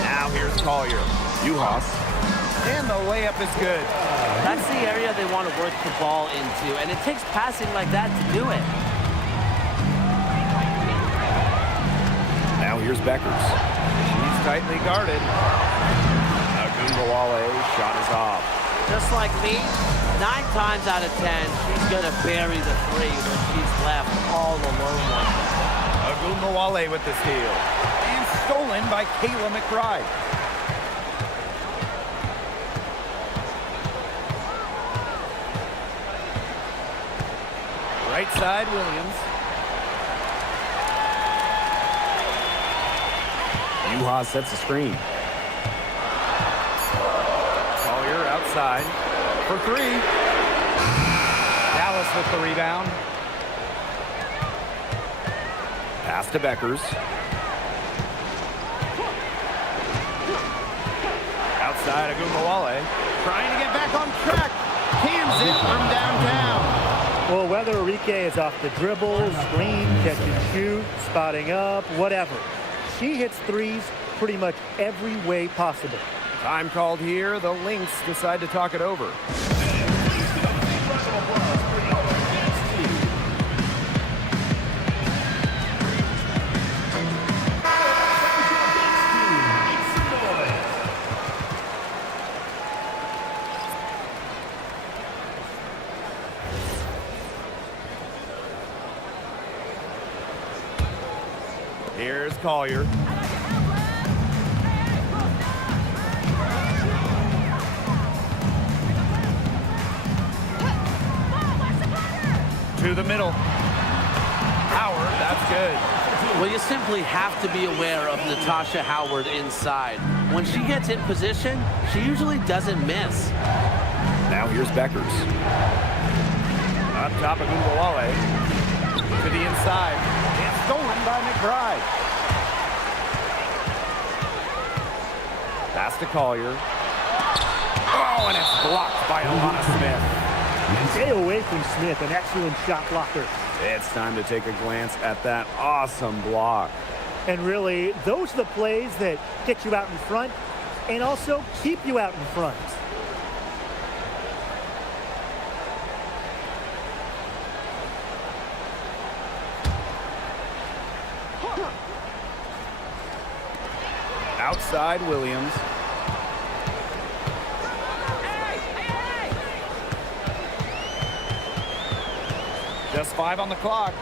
Now here's Collier. Juhas. And the layup is good. That's the area they want to work the ball into, and it takes passing like that to do it. Now here's Beckers. She's tightly guarded. Agumbawale shot is off. Just like me, 9 times out of 10, she's going to bury the three when she's left all alone like that. Agumbawale with the steal. And stolen by Kayla McBride. Right side, Williams. Juha sets the screen. Collier outside for 3. Dallas with the rebound. Pass to Beckers. Outside, Agumbawale. Trying to get back on track. Cans it from downtown. Well, whether Enrique is off the dribble, screen, catch and shoot, spotting up, whatever, she hits threes pretty much every way possible. Time called here. The Lynx decide to talk it over. Here's Collier. To the middle. Howard, that's good. Well, you simply have to be aware of Natasha Howard inside. When she gets in position, she usually doesn't miss. Now here's Beckers. Up top of Agumbawale. To the inside. And stolen by McBride. Pass to Collier. Oh, and it's blocked by Alana Smith. Stay away from Smith, an excellent shot blocker. It's time to take a glance at that awesome block. And really, those are the plays that get you out in front and also keep you out in front. outside Williams. Just 5 on the clock.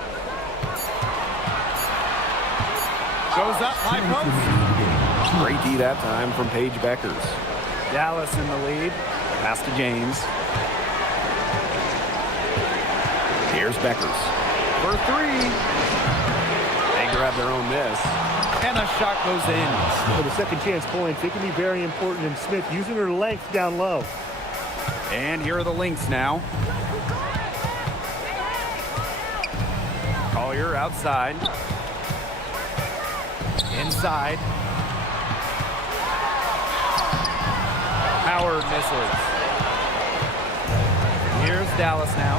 Goes up, high post. Great D that time from Paige Beckers. Dallas in the lead. Pass to James. Here's Beckers. For 3. They grab their own miss. And a shot goes in. For the second chance points, it can be very important, and Smith using her length down low. And here are the Lynx now. Collier outside. Inside. Howard misses. Here's Dallas now.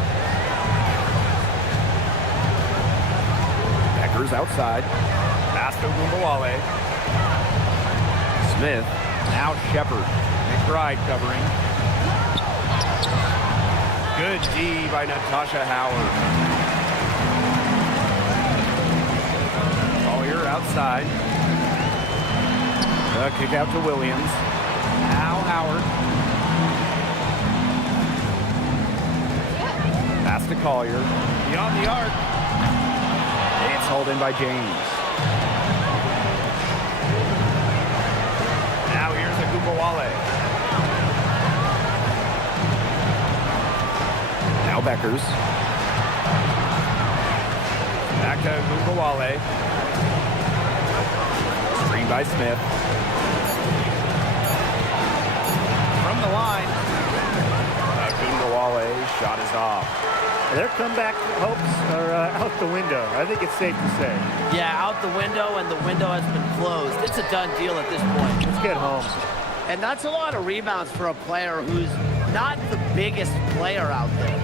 Beckers outside. Pass to Gumbawale. Smith. Now Shepard. McBride covering. Good D by Natasha Howard. Collier outside. Kick out to Williams. Now Howard. Pass to Collier. Beyond the arc. It's hauled in by James. Now here's Agumbawale. Now Beckers. Back to Agumbawale. Screen by Smith. From the line. Agumbawale shot is off. Their comeback hopes are out the window. I think it's safe to say. Yeah, out the window, and the window has been closed. It's a done deal at this point. Let's get home. And that's a lot of rebounds for a player who's not the biggest player out there.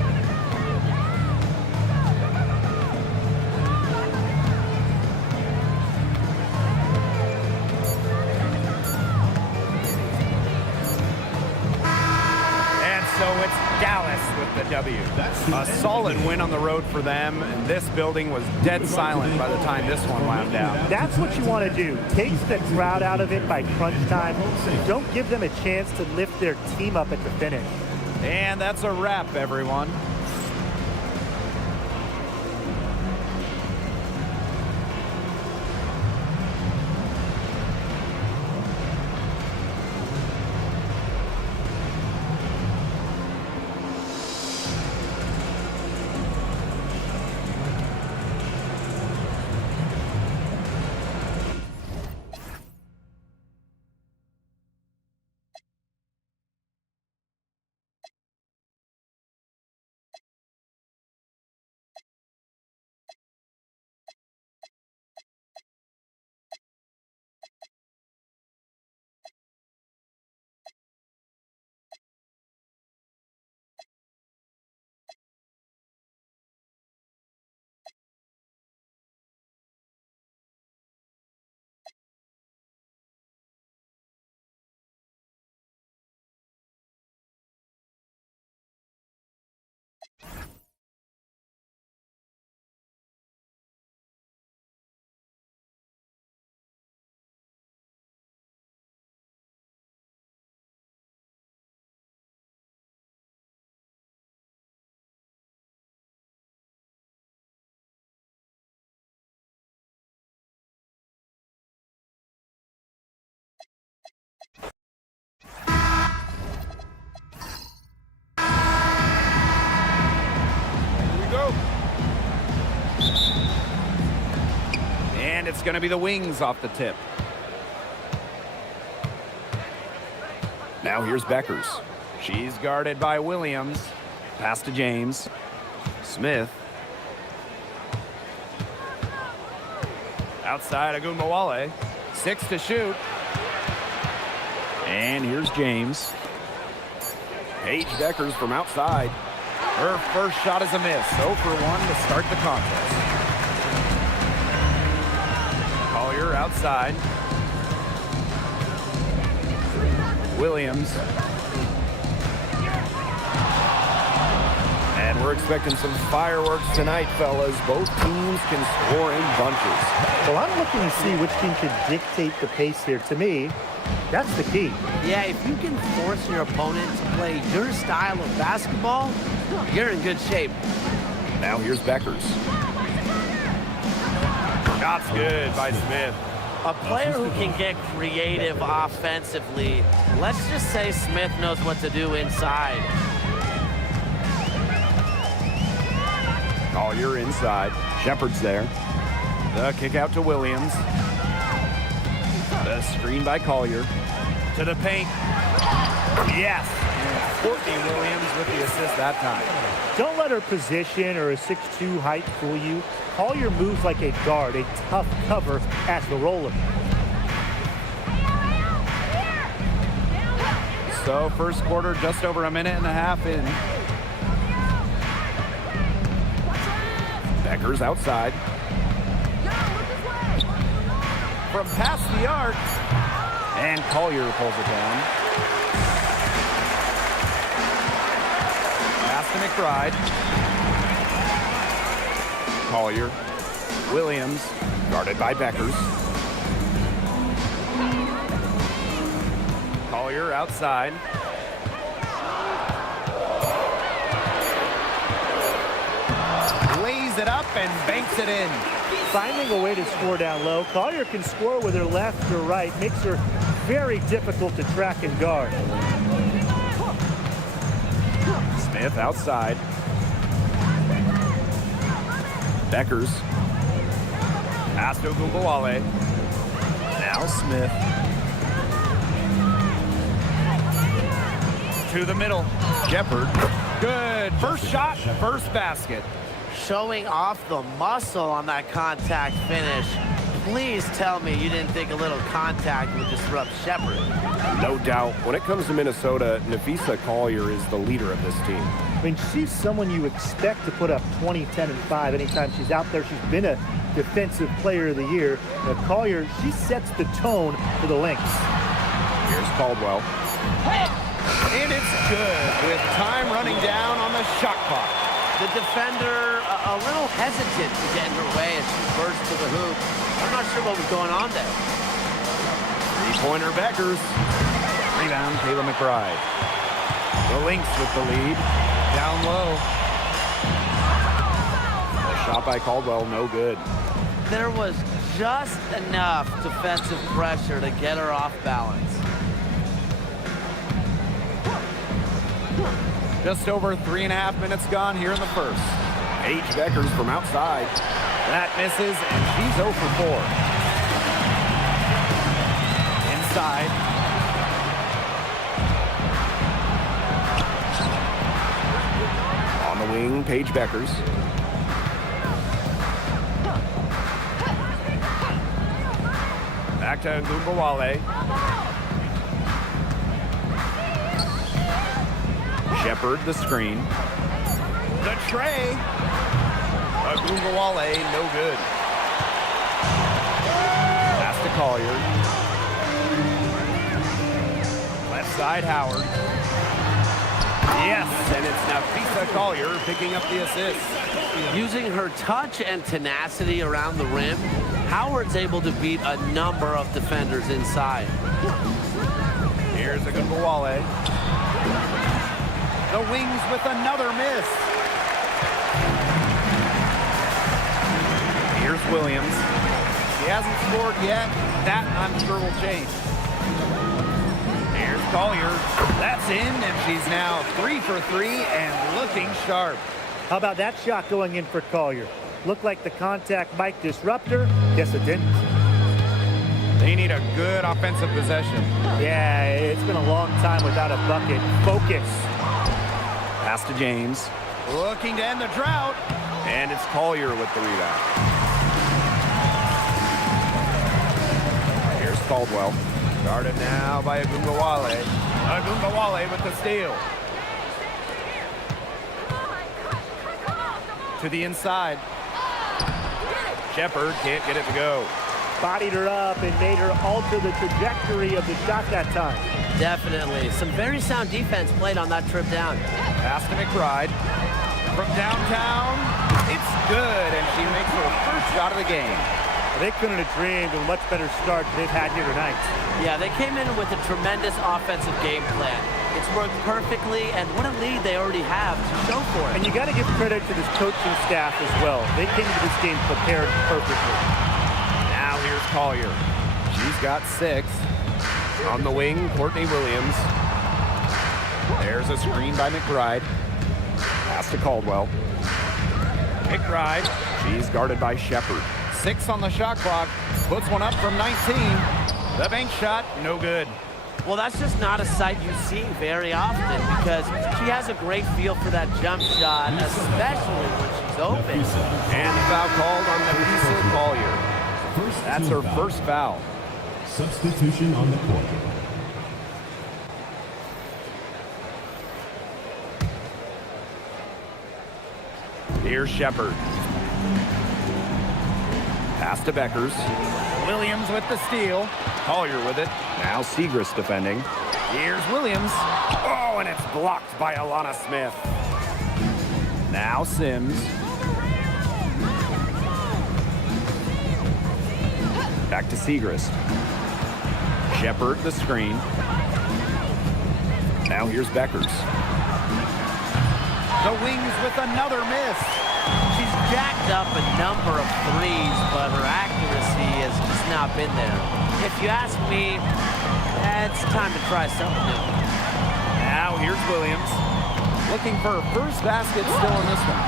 So it's Dallas with the W. A solid win on the road for them, and this building was dead silent by the time this one wound down. That's what you want to do. Take the crowd out of it by crunch time. Don't give them a chance to lift their team up at the finish. And that's a wrap, everyone. And it's going to be the Wings off the tip. Now here's Beckers. She's guarded by Williams. Pass to James. Smith. Outside Agumbawale. 6 to shoot. And here's James. Paige Beckers from outside. Her first shot is a miss. 0 for 1 to start the contest. Collier outside. Williams. And we're We're expecting some fireworks tonight, fellas. Both teams can score in bunches. Well, I'm looking to see which team can dictate the pace here. To me, that's the key. Yeah, if you can force your opponent to play your style of basketball, you're in good shape. Now here's Beckers. Shot's good by Smith. A player who can get creative offensively. Let's just say Smith knows what to do inside. Collier inside. Shepard's there. The kick out to Williams. The screen by Collier. To the paint. Yes. And Courtney Williams with the assist that time. Don't let her position or a 6'2" height fool you. Collier moves like a guard, a tough cover as the roller. So first quarter, just over a minute and a half in. Beckers outside. From past the arc. And Collier pulls it down. Pass to McBride. Collier. Williams. Guarded by Beckers. Collier outside. Lays it up and banks it in. Finding a way to score down low. Collier can score with her left or right. Makes her very difficult to track and guard. Smith outside. Beckers. Pass to Ogunbowale. Now Smith. To the middle. Shepard. Good. First shot, first basket. Showing off the muscle on that contact finish. Please tell me you didn't think a little contact would disrupt Shepard. No doubt. When it comes to Minnesota, Nafisa Collier is the leader of this team. I mean, she's someone you expect to put up 20, 10, and 5 anytime she's out there. She's been a defensive player of the year. Collier, she sets the tone for the Lynx. Here's Caldwell. And it's good with time running down on the shot clock. The defender a little hesitant to get in her way as she burst to the hoop. I'm not sure what was going on there. Three-pointer Beckers. Rebound, Kayla McBride. The Lynx with the lead. Down low. The shot by Caldwell, no good. There was just enough defensive pressure to get her off balance. Just over 3.5 minutes gone here in the first. Paige Beckers from outside. That misses, and she's 0 for 4. Inside. On the wing, Paige Beckers. Back to Ogunbowale. Shepard, the screen. The tray. Ogunbowale, no good. Pass to Collier. Left side, Howard. Yes, and it's Nafisa Collier picking up the assist. Using her touch and tenacity around the rim, Howard's able to beat a number of defenders inside. Here's Ogunbowale. The Wings with another miss. Here's Williams. He hasn't scored yet. That, I'm sure, will change. Here's Collier. That's in, and she's now 3 for 3 and looking sharp. How about that shot going in for Collier? Looked like the contact might disrupt her. Guess it didn't. They need a good offensive possession. Yeah, it's been a long time without a bucket. Focus. Pass to James. Looking to end the drought. And it's Collier with the rebound. Here's Caldwell. Guarded now by Ogunbowale. Ogunbowale with the steal. To the inside. Shepard can't get it to go. Bodied her up and made her alter the trajectory of the shot that time. Definitely. Some very sound defense played on that trip down. Pass to McBride. from downtown. It's good, and she makes her first shot of the game. They couldn't have dreamed of a much better start than they've had here tonight. Yeah, they came in with a tremendous offensive game plan. It's worked perfectly, and what a lead they already have to show for it. And you got to give credit to this coaching staff as well. They came to this game prepared perfectly. Now here's Collier. She's got 6. On the wing, Courtney Williams. There's a screen by McBride. Pass to Caldwell. McBride. She's guarded by Shepard. 6 on the shot clock. Puts one up from 19. The bank shot, no good. Well, that's just not a sight you see very often because she has a great feel for that jump shot, especially when she's open. And the foul called on Nafisa Collier. That's her first foul. Substitution on the court. Here's Shepard. Pass to Beckers. Williams with the steal. Collier with it. Now Segrist defending. Here's Williams. Oh, and it's blocked by Alana Smith. Now Sims. Back to Segrist. Shepard, the screen. Now here's Beckers. The Wings with another miss. She's jacked up a number of threes, but her accuracy has just not been there. If you ask me, it's time to try something new. Now here's Williams. Looking for her first basket still in this one.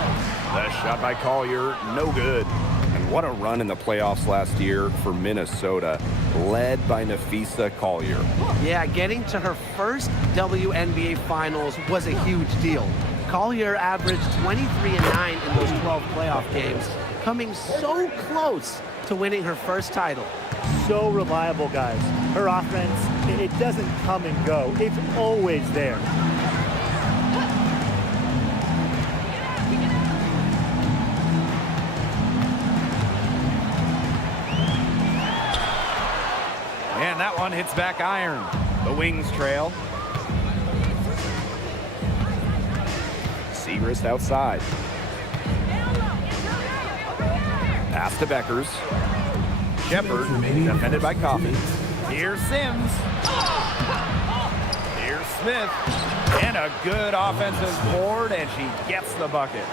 The shot by Collier, no good. And what a run in the playoffs last year for Minnesota, led by Nafisa Collier. Yeah, getting to her first WNBA Finals was a huge deal. Collier averaged 23-9 in those 12 playoff games, coming so close to winning her first title. So reliable, guys. Her offense, it doesn't come and go. It's always there. And that one hits back iron. The Wings trail. Segrist outside. Pass to Beckers. Shepard, defended by Coffey. Here's Sims. Here's Smith. And a good offensive board, and she gets the bucket.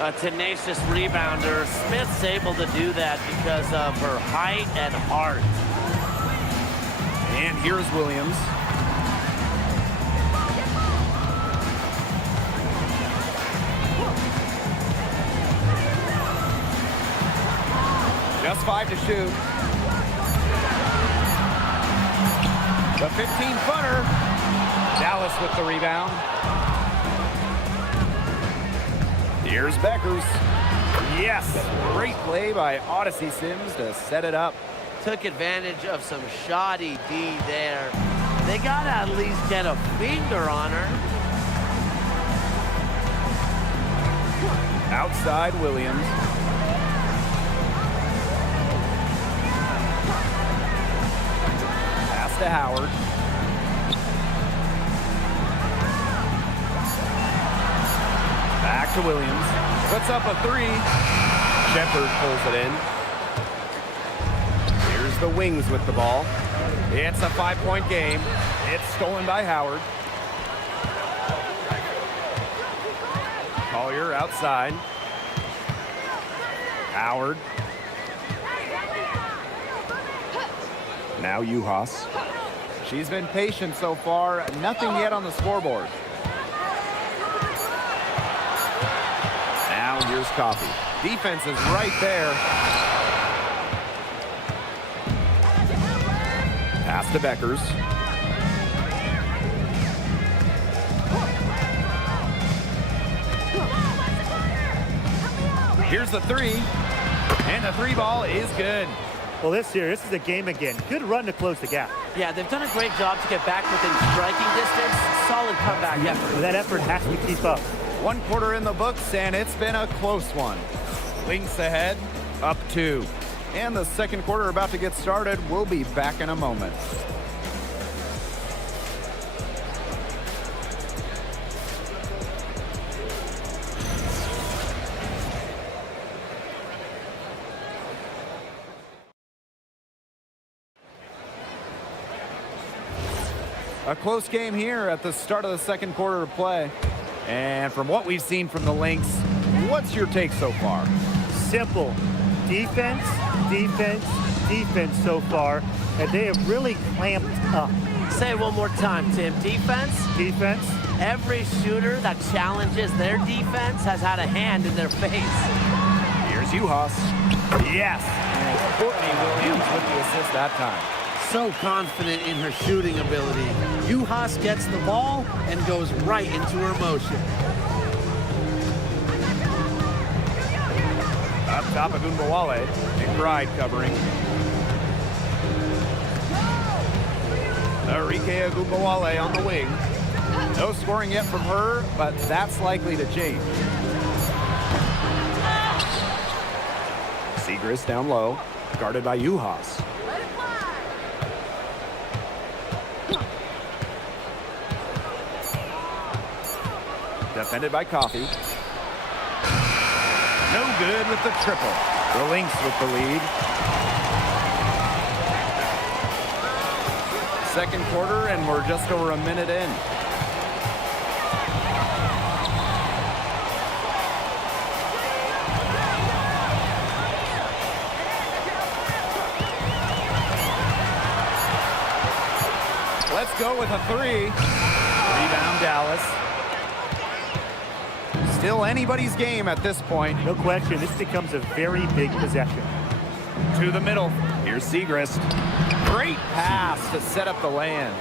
A tenacious rebounder. Smith's able to do that because of her height and heart. And here's Williams. Just 5 to shoot. The 15-footer. Dallas with the rebound. Here's Beckers. Yes, great play by Odyssey Sims to set it up. Took advantage of some shoddy D there. They got to at least get a finger on her. Outside Williams. Pass to Howard. Back to Williams. Puts up a 3. Shepard pulls it in. Here's the Wings with the ball. It's a 5-point game. It's stolen by Howard. Collier outside. Howard. Now Uhas. She's been patient so far. Nothing yet on the scoreboard. Now here's Coffey. Defense is right there. Pass to Beckers. Here's the 3. And the 3 ball is good. Well, this is the game again. Good run to close the gap. Yeah, they've done a great job to get back within striking distance. Solid comeback effort. That effort has to keep up. 1 quarter in the books, and it's been a close one. Lynx ahead, up 2. And the second quarter about to get started. We'll be back in a moment. A close game here at the start of the second quarter of play. And from what we've seen from the Lynx, what's your take so far? Simple. Defense, defense, defense so far, and they have really clamped up. Say it one more time, Tim. Defense? Defense. Every shooter that challenges their defense has had a hand in their face. Here's Uhas. Yes. And Courtney Williams with the assist that time. So confident in her shooting ability. Uhas gets the ball and goes right into her motion. Up top of Gumbawale. McBride covering. Enrique Gumbawale on the wing. No scoring yet from her, but that's likely to change. Segrist down low, guarded by Uhas. Defended by Coffey. No good with the triple. The Lynx with the lead. Second quarter, and we're just over a minute in. Let's go with a three. Rebound, Dallas. Still anybody's game at this point. No question, this becomes a very big possession. To the middle. Here's Segrist. Great pass to set up the land.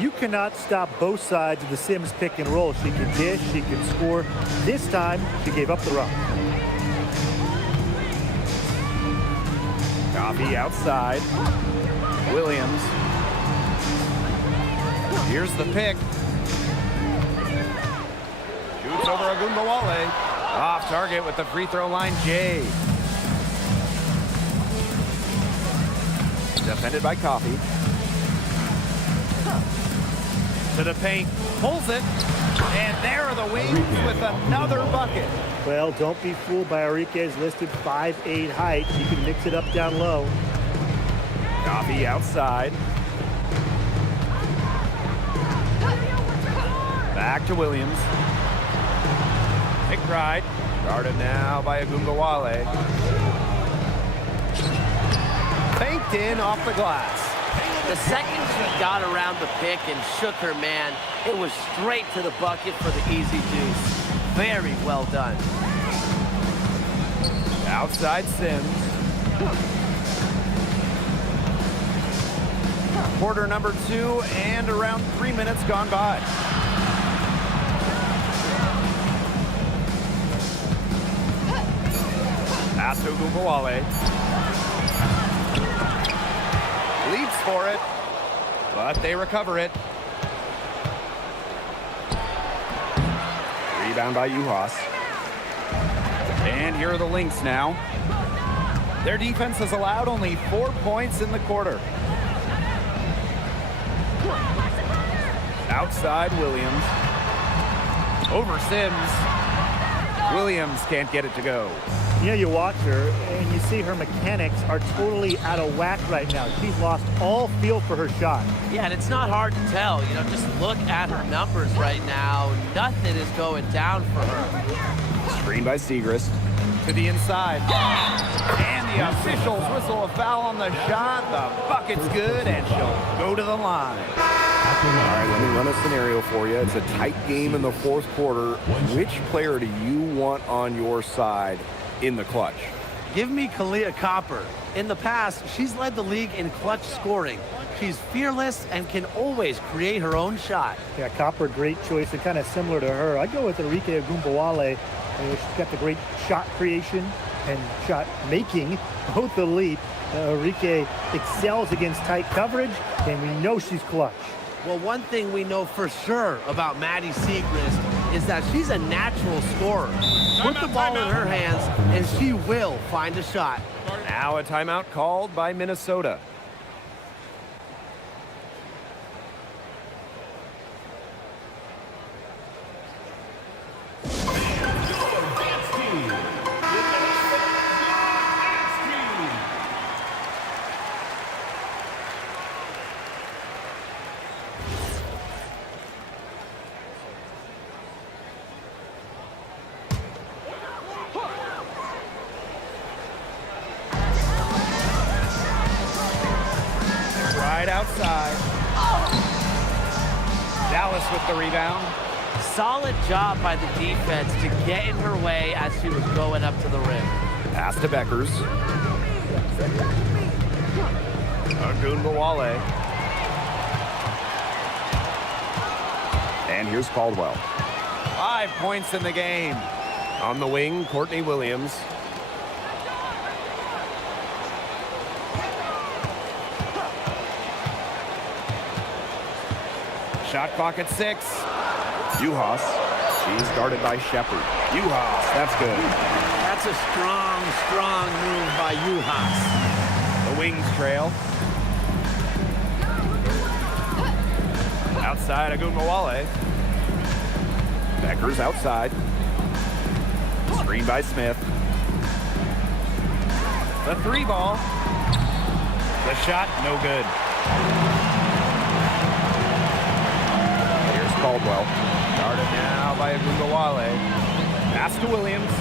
You cannot stop both sides of the Sims pick and roll. She can dish, she can score. This time, she gave up the run. Coffey outside. Williams. Here's the pick. Shoots over Agumbawale. Off target with the free throw line, Jay. Defended by Coffey. To the paint. Pulls it. And there are the Wings with another bucket. Well, don't be fooled by Enrique's listed 5'8" height. You can mix it up down low. Coffey outside. Back to Williams. McBride. Guarded now by Agumbawale. Banked in off the glass. The second she got around the pick and shook her man, it was straight to the bucket for the easy deuce. Very well done. Outside Sims. Quarter number 2 and around 3 minutes gone by. Pass to Agumbawale. Leaps for it, but they recover it. Rebound by Uhas. And here are the Lynx now. Their defense has allowed only 4 points in the quarter. Outside Williams. Over Sims. Williams can't get it to go. You know, you watch her and you see her mechanics are totally out of whack right now. She's lost all feel for her shot. Yeah, and it's not hard to tell. You know, just look at her numbers right now. Nothing is going down for her. Screen by Segrist. To the inside. And the officials whistle a foul on the shot. The bucket's good, and she'll go to the line. All right, let me run a scenario for you. It's a tight game in the fourth quarter. Which player do you want on your side in the clutch? Give me Kalia Copper. In the past, she's led the league in clutch scoring. She's fearless and can always create her own shot. Yeah, Copper, great choice and kind of similar to her. I go with Enrique Agumbawale. She's got the great shot creation and shot making, both elite. Enrique excels against tight coverage, and we know she's clutch. Well, one thing we know for sure about Maddie Segrist is that she's a natural scorer. Put the ball in her hands, and she will find a shot. Now a timeout called by Minnesota. Dallas with the rebound. Solid job by the defense to get in her way as she was going up to the rim. Pass to Beckers. Agunbowale. And here's Caldwell. 5 points in the game. On the wing, Courtney Williams. Shot clock at 6. Juhas. She's guarded by Shepard. Juhas, that's good. That's a strong, strong move by Juhas. The wings trail. Outside, Agunbowale. Beckers outside. Screen by Smith. The 3 ball. The shot, no good. Here's Caldwell. Guarded now by Agunbowale. Pass to Williams.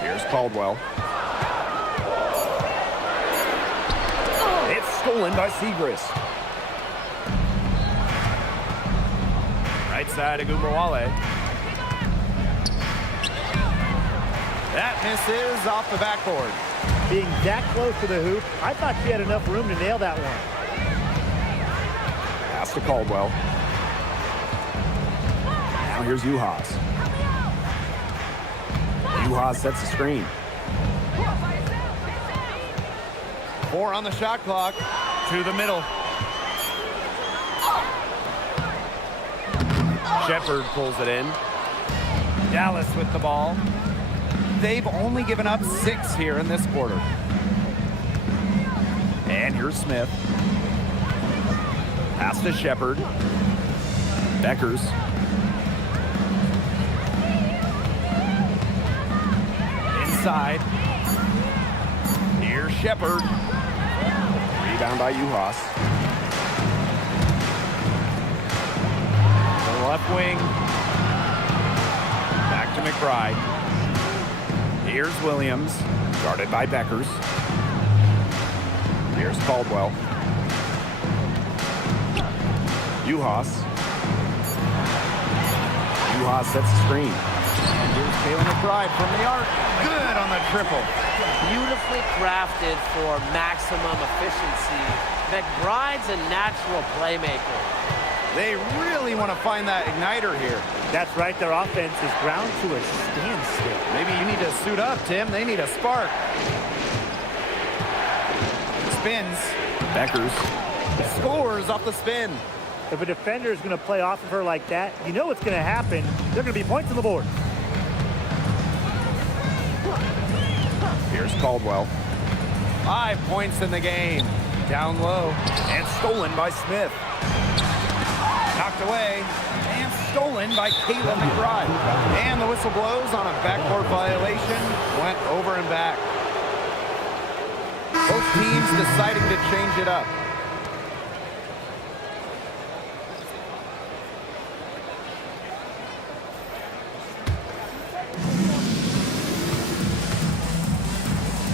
Here's Caldwell. It's stolen by Segrist. Right side, Agunbowale. That misses off the backboard. Being that close to the hoop, I thought she had enough room to nail that one. Pass to Caldwell. Now here's Juhas. Juhas sets the screen. 4 on the shot clock. To the middle. Shepard pulls it in. Dallas with the ball. They've only given up 6 here in this quarter. And here's Smith. Pass to Shepard. Beckers. Inside. Here's Shepard. Rebound by Juhas. The left wing. Back to McBride. Here's Williams. Guarded by Beckers. Here's Caldwell. Juhas. Juhas sets the screen. And here's Kayla McBride from the arc. Good on the triple. Beautifully crafted for maximum efficiency. McBride's a natural playmaker. They really want to find that igniter here. That's right, their offense is ground to a standstill. Maybe you need to suit up, Tim. They need a spark. Spins. Beckers. Scores off the spin. If a defender is going to play off of her like that, you know what's going to happen. There are going to be points on the board. Here's Caldwell. 5 points in the game. Down low. And stolen by Smith. Knocked away. And stolen by Kayla McBride. And the whistle blows on a backcourt violation. Went over and back. Both teams deciding to change it up.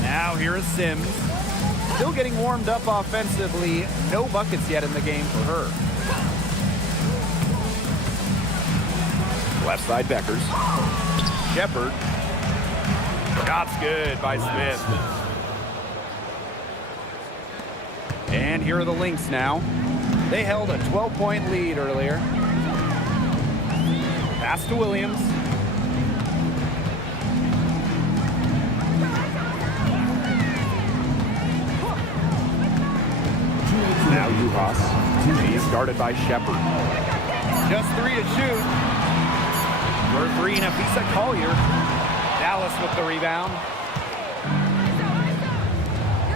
Now here is Sims. Still getting warmed up offensively. No buckets yet in the game for her. Left side, Beckers. Shepard. Shot's good by Smith. And here are the Lynx now. They held a 12-point lead earlier. Pass to Williams. Now Juhas. He's guarded by Shepard. Just 3 to shoot. For 3, Nafisa Collier. Dallas with the rebound.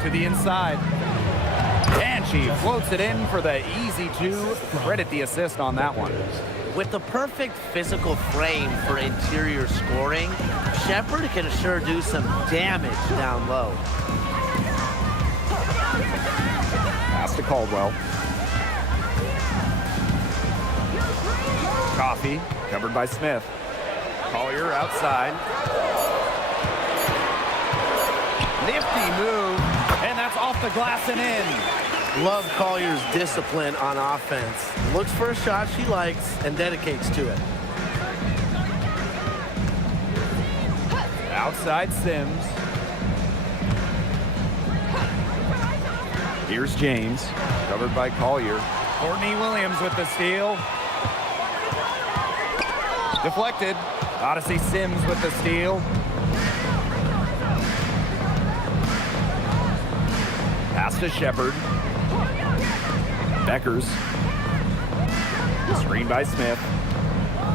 To the inside. And she floats it in for the easy 2. Credit the assist on that one. With the perfect physical frame for interior scoring, Shepard can sure do some damage down low. Pass to Caldwell. Coffee, covered by Smith. Collier outside. Nifty move, and that's off the glass and in. Love Collier's discipline on offense. Looks for a shot she likes and dedicates to it. Outside Sims. Here's James, covered by Collier. Courtney Williams with the steal. Deflected. Odyssey Sims with the steal. Pass to Shepard. Beckers. Screen by Smith.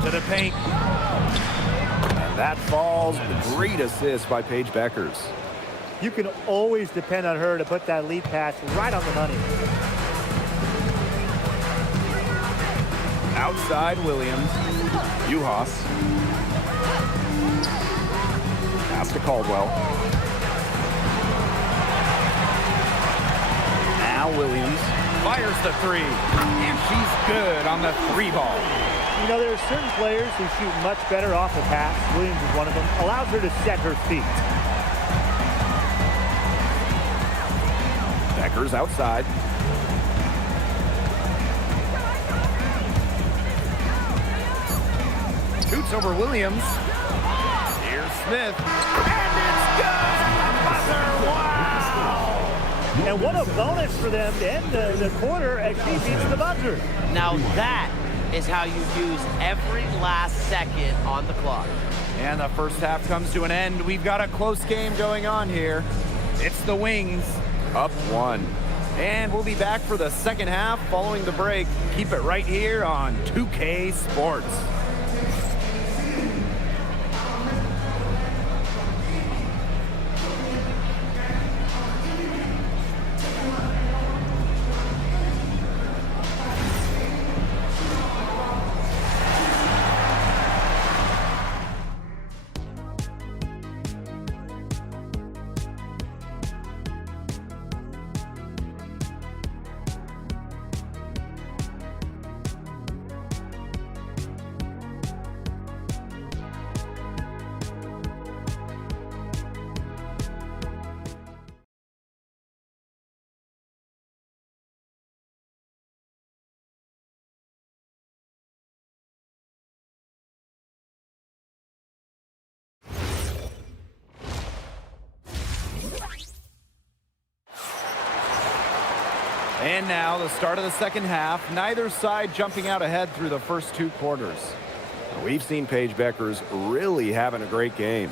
To the paint. And that falls. Great assist by Paige Beckers. You can always depend on her to put that lead pass right on the money. Outside Williams. Uhas. Pass to Caldwell. Now Williams. Fires the three. And she's good on the three ball. You know, there are certain players who shoot much better off the pass. Williams is one of them. Allows her to set her feet. Beckers outside. Shoots over Williams. Here's Smith. And it's good at the buzzer. Wow! And what a bonus for them to end the quarter as she beats the buzzer. Now that is how you use every last second on the clock. And the first half comes to an end. We've got a close game going on here. It's the Wings. Up one. And we'll be back for the second half following the break. Keep it right here on 2K Sports. And now the start of the second half. Neither side jumping out ahead through the first two quarters. We've seen Paige Beckers really having a great game.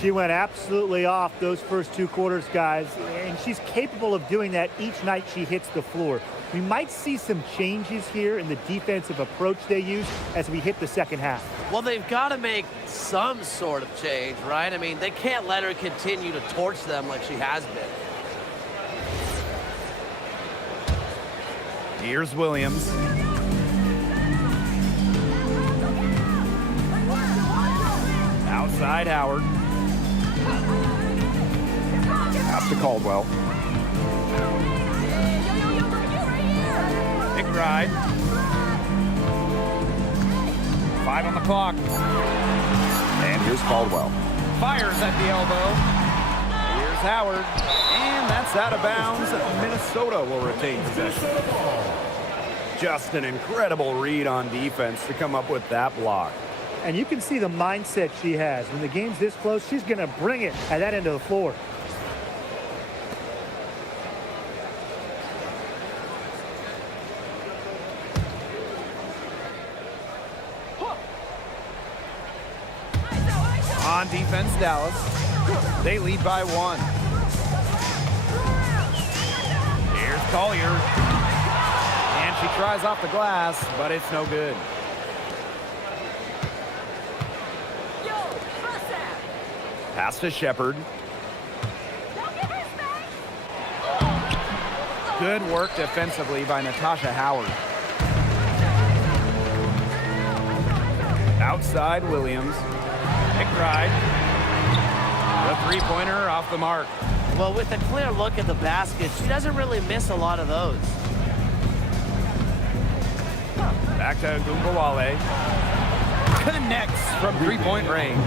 She went absolutely off those first two quarters, guys, and she's capable of doing that each night she hits the floor. We might see some changes here in the defensive approach they use as we hit the second half. Well, they've got to make some sort of change, right? I mean, they can't let her continue to torch them like she has been. Here's Williams. Outside Howard. Pass to Caldwell. McBride. 5 on the clock. And here's Caldwell. Fires at the elbow. Here's Howard. And that's out of bounds. Minnesota will retain possession. Just an incredible read on defense to come up with that block. And you can see the mindset she has. When the game's this close, she's going to bring it at that end of the floor. On defense, Dallas. They lead by 1. Here's Collier. And she tries off the glass, but it's no good. Pass to Shepard. Good work defensively by Natasha Howard. Outside Williams. McBride. The three-pointer off the mark. Well, with a clear look at the basket, she doesn't really miss a lot of those. Back to Gungawale. connects from three-point range.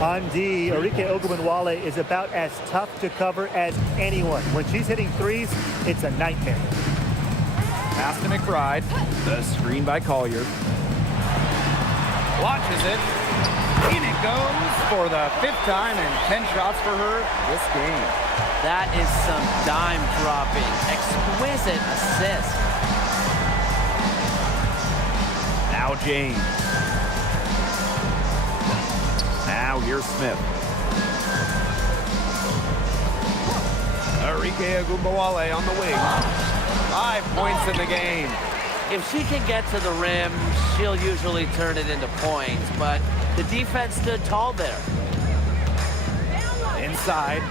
On D, Arike Ogunbowale is about as tough to cover as anyone. When she's hitting threes, it's a nightmare. Pass to McBride. The screen by Collier. Launches it. In it goes for the 5th time and 10 shots for her this game. That is some dime dropping. Exquisite assist. Now James. Now here's Smith. Arike Ogunbowale on the wing. 5 points in the game. If she can get to the rim, she'll usually turn it into points, but the defense stood tall there. Inside.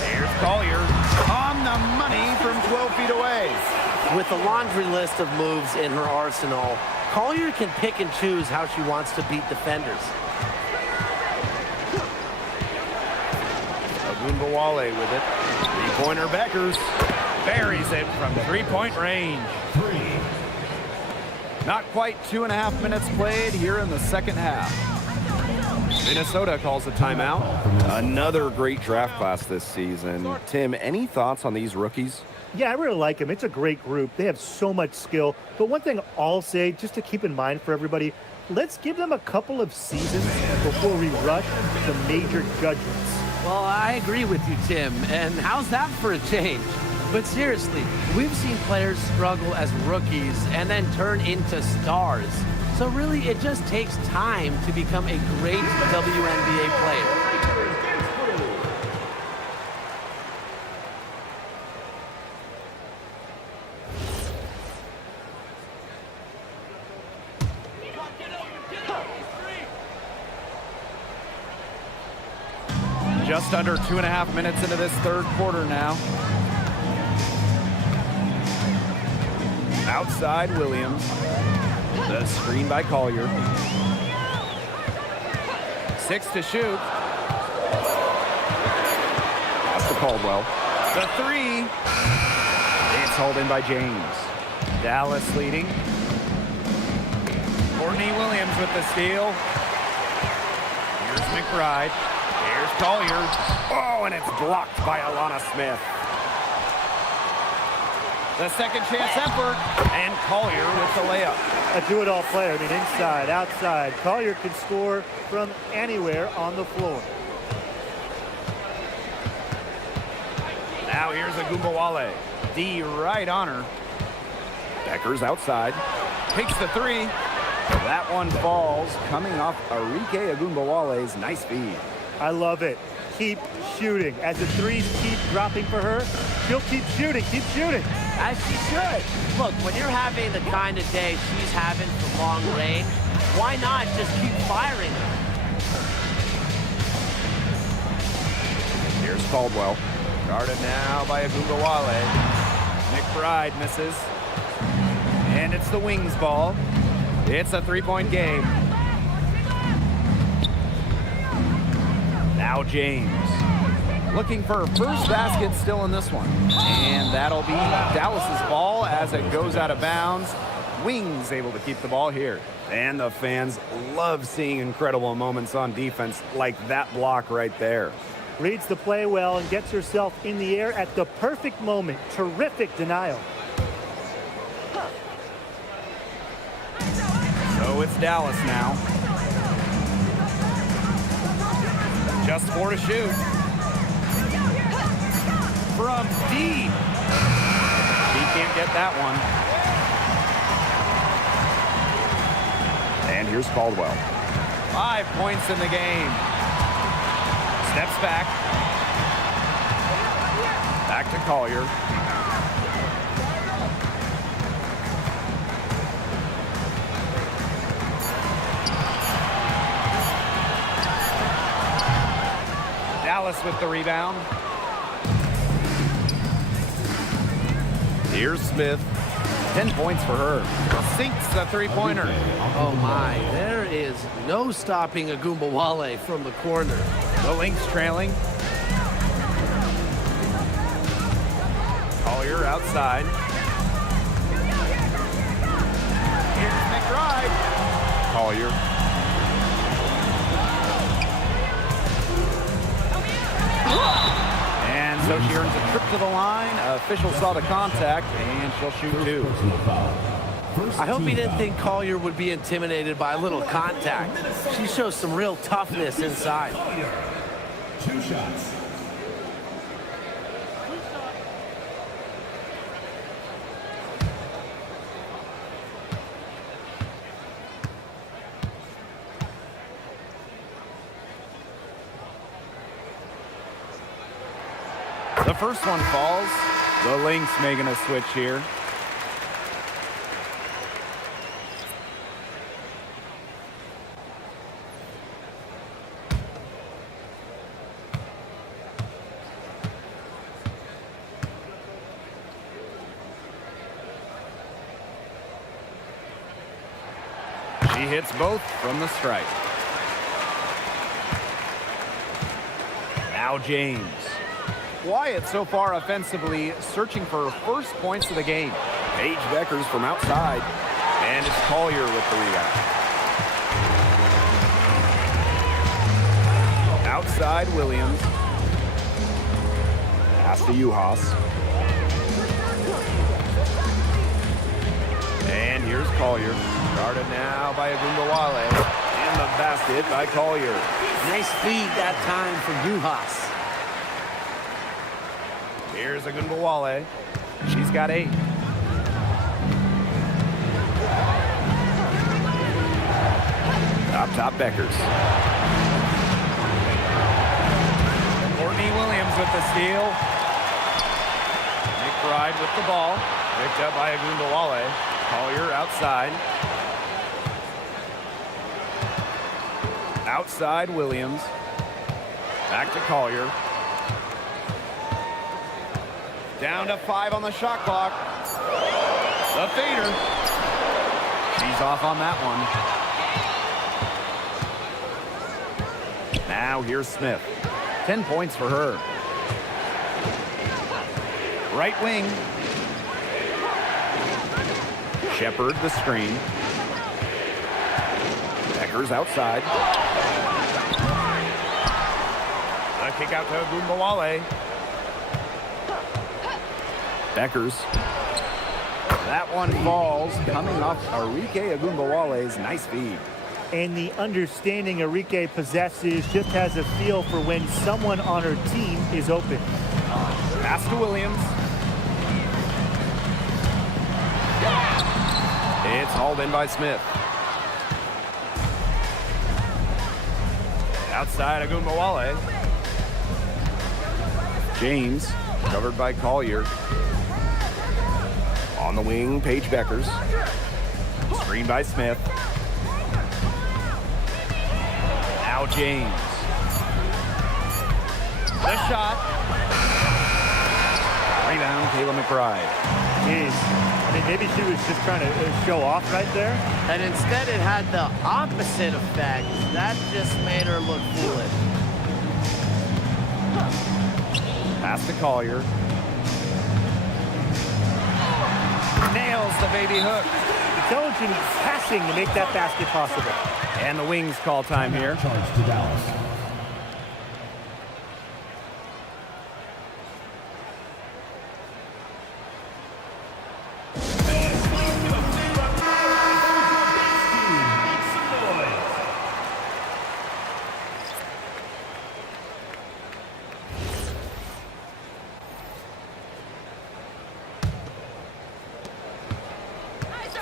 There's Collier on the money from 12 feet away. With a laundry list of moves in her arsenal, Collier can pick and choose how she wants to beat defenders. Ogunbowale with it. Three-pointer Beckers. Buries it from three-point range. Not quite 2.5 minutes played here in the second half. Minnesota calls a timeout. Another great draft class this season. Tim, any thoughts on these rookies? Yeah, I really like them. It's a great group. They have so much skill. But one thing I'll say, just to keep in mind for everybody, let's give them a couple of seasons before we rush the major judgments. Well, I agree with you, Tim. And how's that for a change? But seriously, we've seen players struggle as rookies and then turn into stars. So really, it just takes time to become a great WNBA player. Just under 2.5 minutes into this third quarter now. Outside Williams. The screen by Collier. 6 to shoot. Pass to Caldwell. The 3. It's hauled in by James. Dallas leading. Courtney Williams with the steal. Here's McBride. Here's Collier. Oh, and it's blocked by Alana Smith. The second chance effort. And Collier with the layup. A do-it-all player. I mean, inside, outside. Collier can score from anywhere on the floor. Now here's Ogunbowale. D right on her. Beckers outside. Takes the 3. That one falls, coming off Arike Ogunbowale's nice feed. I love it. Keep shooting. As the threes keep dropping for her, she'll keep shooting, keep shooting. As she should. Look, when you're having the kind of day she's having from long range, why not just keep firing her? Here's Caldwell. Guarded now by Ogunbowale. McBride misses. And it's the Wings ball. It's a 3-point game. Now James. Looking for her first basket still in this one. And that'll be Dallas's ball as it goes out of bounds. Wings able to keep the ball here. And the fans love seeing incredible moments on defense like that block right there. Reads the play well and gets herself in the air at the perfect moment. Terrific denial. So it's Dallas now. Just 4 to shoot. From deep. He can't get that one. And here's Caldwell. 5 points in the game. Steps back. Back to Collier. Dallas with the rebound. Here's Smith. 10 points for her. Sinks the three-pointer. Oh my, there is no stopping Ogunbowale from the corner. The Lynx trailing. Collier outside. Here's McBride. Collier. And so she earns a trip to the line. Official saw the contact, and she'll shoot 2. Personal foul. I hope he didn't think Collier would be intimidated by a little contact. She shows some real toughness inside. 2 shots. The first one falls. The Lynx making a switch here. She hits both from the stripe. Now James. Wyatt so far offensively searching for first points of the game. Paige Beckers from outside. And it's Collier with the rebound. Outside Williams. Pass to Uhas. And here's Collier. Guarded now by Agumbawale. And the basket by Collier. Nice feed that time from Uhas. Here's Agumbawale. She's got 8. Top Beckers. Courtney Williams with the steal. McBride with the ball. Picked up by Agumbawale. Collier outside. Outside Williams. Back to Collier. Down to 5 on the shot clock. The fader. She's off on that one. Now here's Smith. 10 points for her. Right wing. Shepard the screen. Beckers outside. A kick out to Agumbawale. Beckers. That one falls, coming off Arike Agumbawale's nice feed. And the understanding Arike possesses, just has a feel for when someone on her team is open. Pass to Williams. It's hauled in by Smith. Outside Agumbawale. James, covered by Collier. On the wing, Paige Beckers. Screen by Smith. Now James. The shot. Rebound, Kayla McBride. Jeez. I mean, maybe she was just trying to show off right there. And instead it had the opposite effect. That just made her look foolish. Pass to Collier. Nails the baby hook. Intelligent passing to make that basket possible. And the Wings call time here. Charge to Dallas.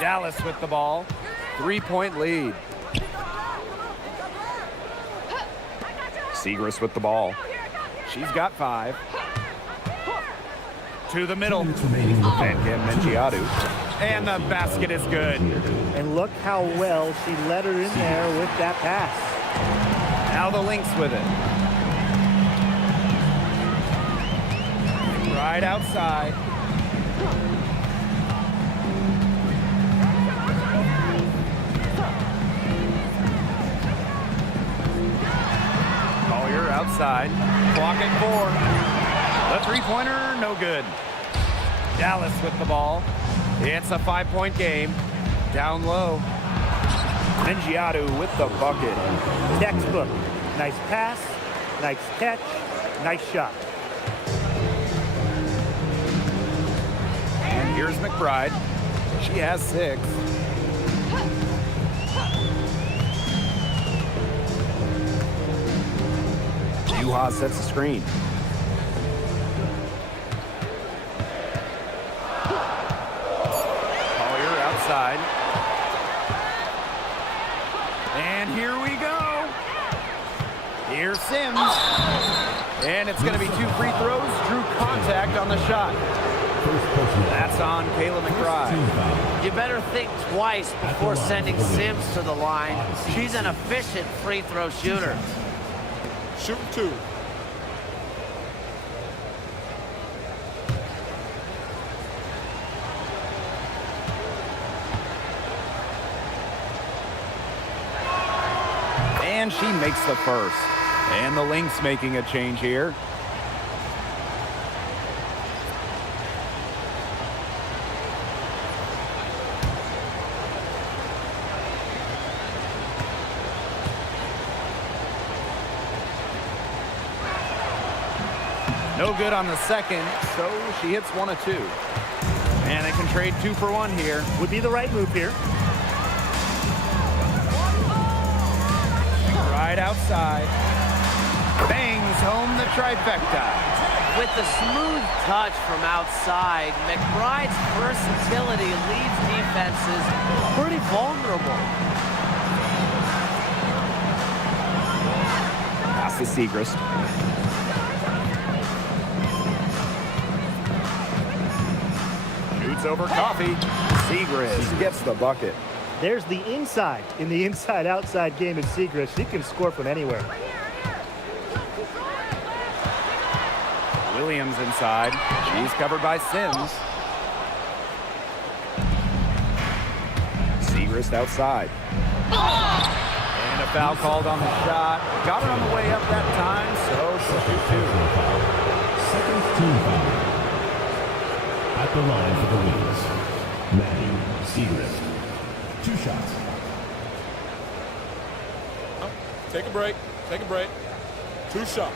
Dallas with the ball. 3-point lead. Segrist with the ball. She's got 5. To the middle. Minutes remaining in the Van quarter. Kim Mengiadu. And the basket is good. And look how well she let her in there with that pass. Now the Lynx with it. Right outside. Collier outside. Clock at 4. The three-pointer, no good. Dallas with the ball. It's a 5-point game. Down low. Mengiadu with the bucket. Textbook. Nice pass, nice catch, nice shot. And here's McBride. She has 6. Juha sets the screen. Collier outside. And here we go. Here's Sims. And it's going to be 2 free throws. Drew contact on the shot. That's on Kayla McBride. You better think twice before sending Sims to the line. She's an efficient free throw shooter. Shooting 2. And she makes the first. And the Lynx making a change here. No good on the second, so she hits 1 of 2. And they can trade 2 for 1 here. Would be the right move here. Right outside. Bangs home the trifecta. With the smooth touch from outside, McBride's versatility leaves defenses pretty vulnerable. Pass to Segrist. Shoots over Coffee. Segrist gets the bucket. There's the inside in the inside-outside game of Segrist. She can score from anywhere. Williams inside. She's covered by Sims. Segrist outside. And a foul called on the shot. Got her on the way up that time, so she'll shoot 2. Second team foul. At the line for the Lynx, Maddie Segrist. 2 shots. Take a break. Take a break. 2 shots.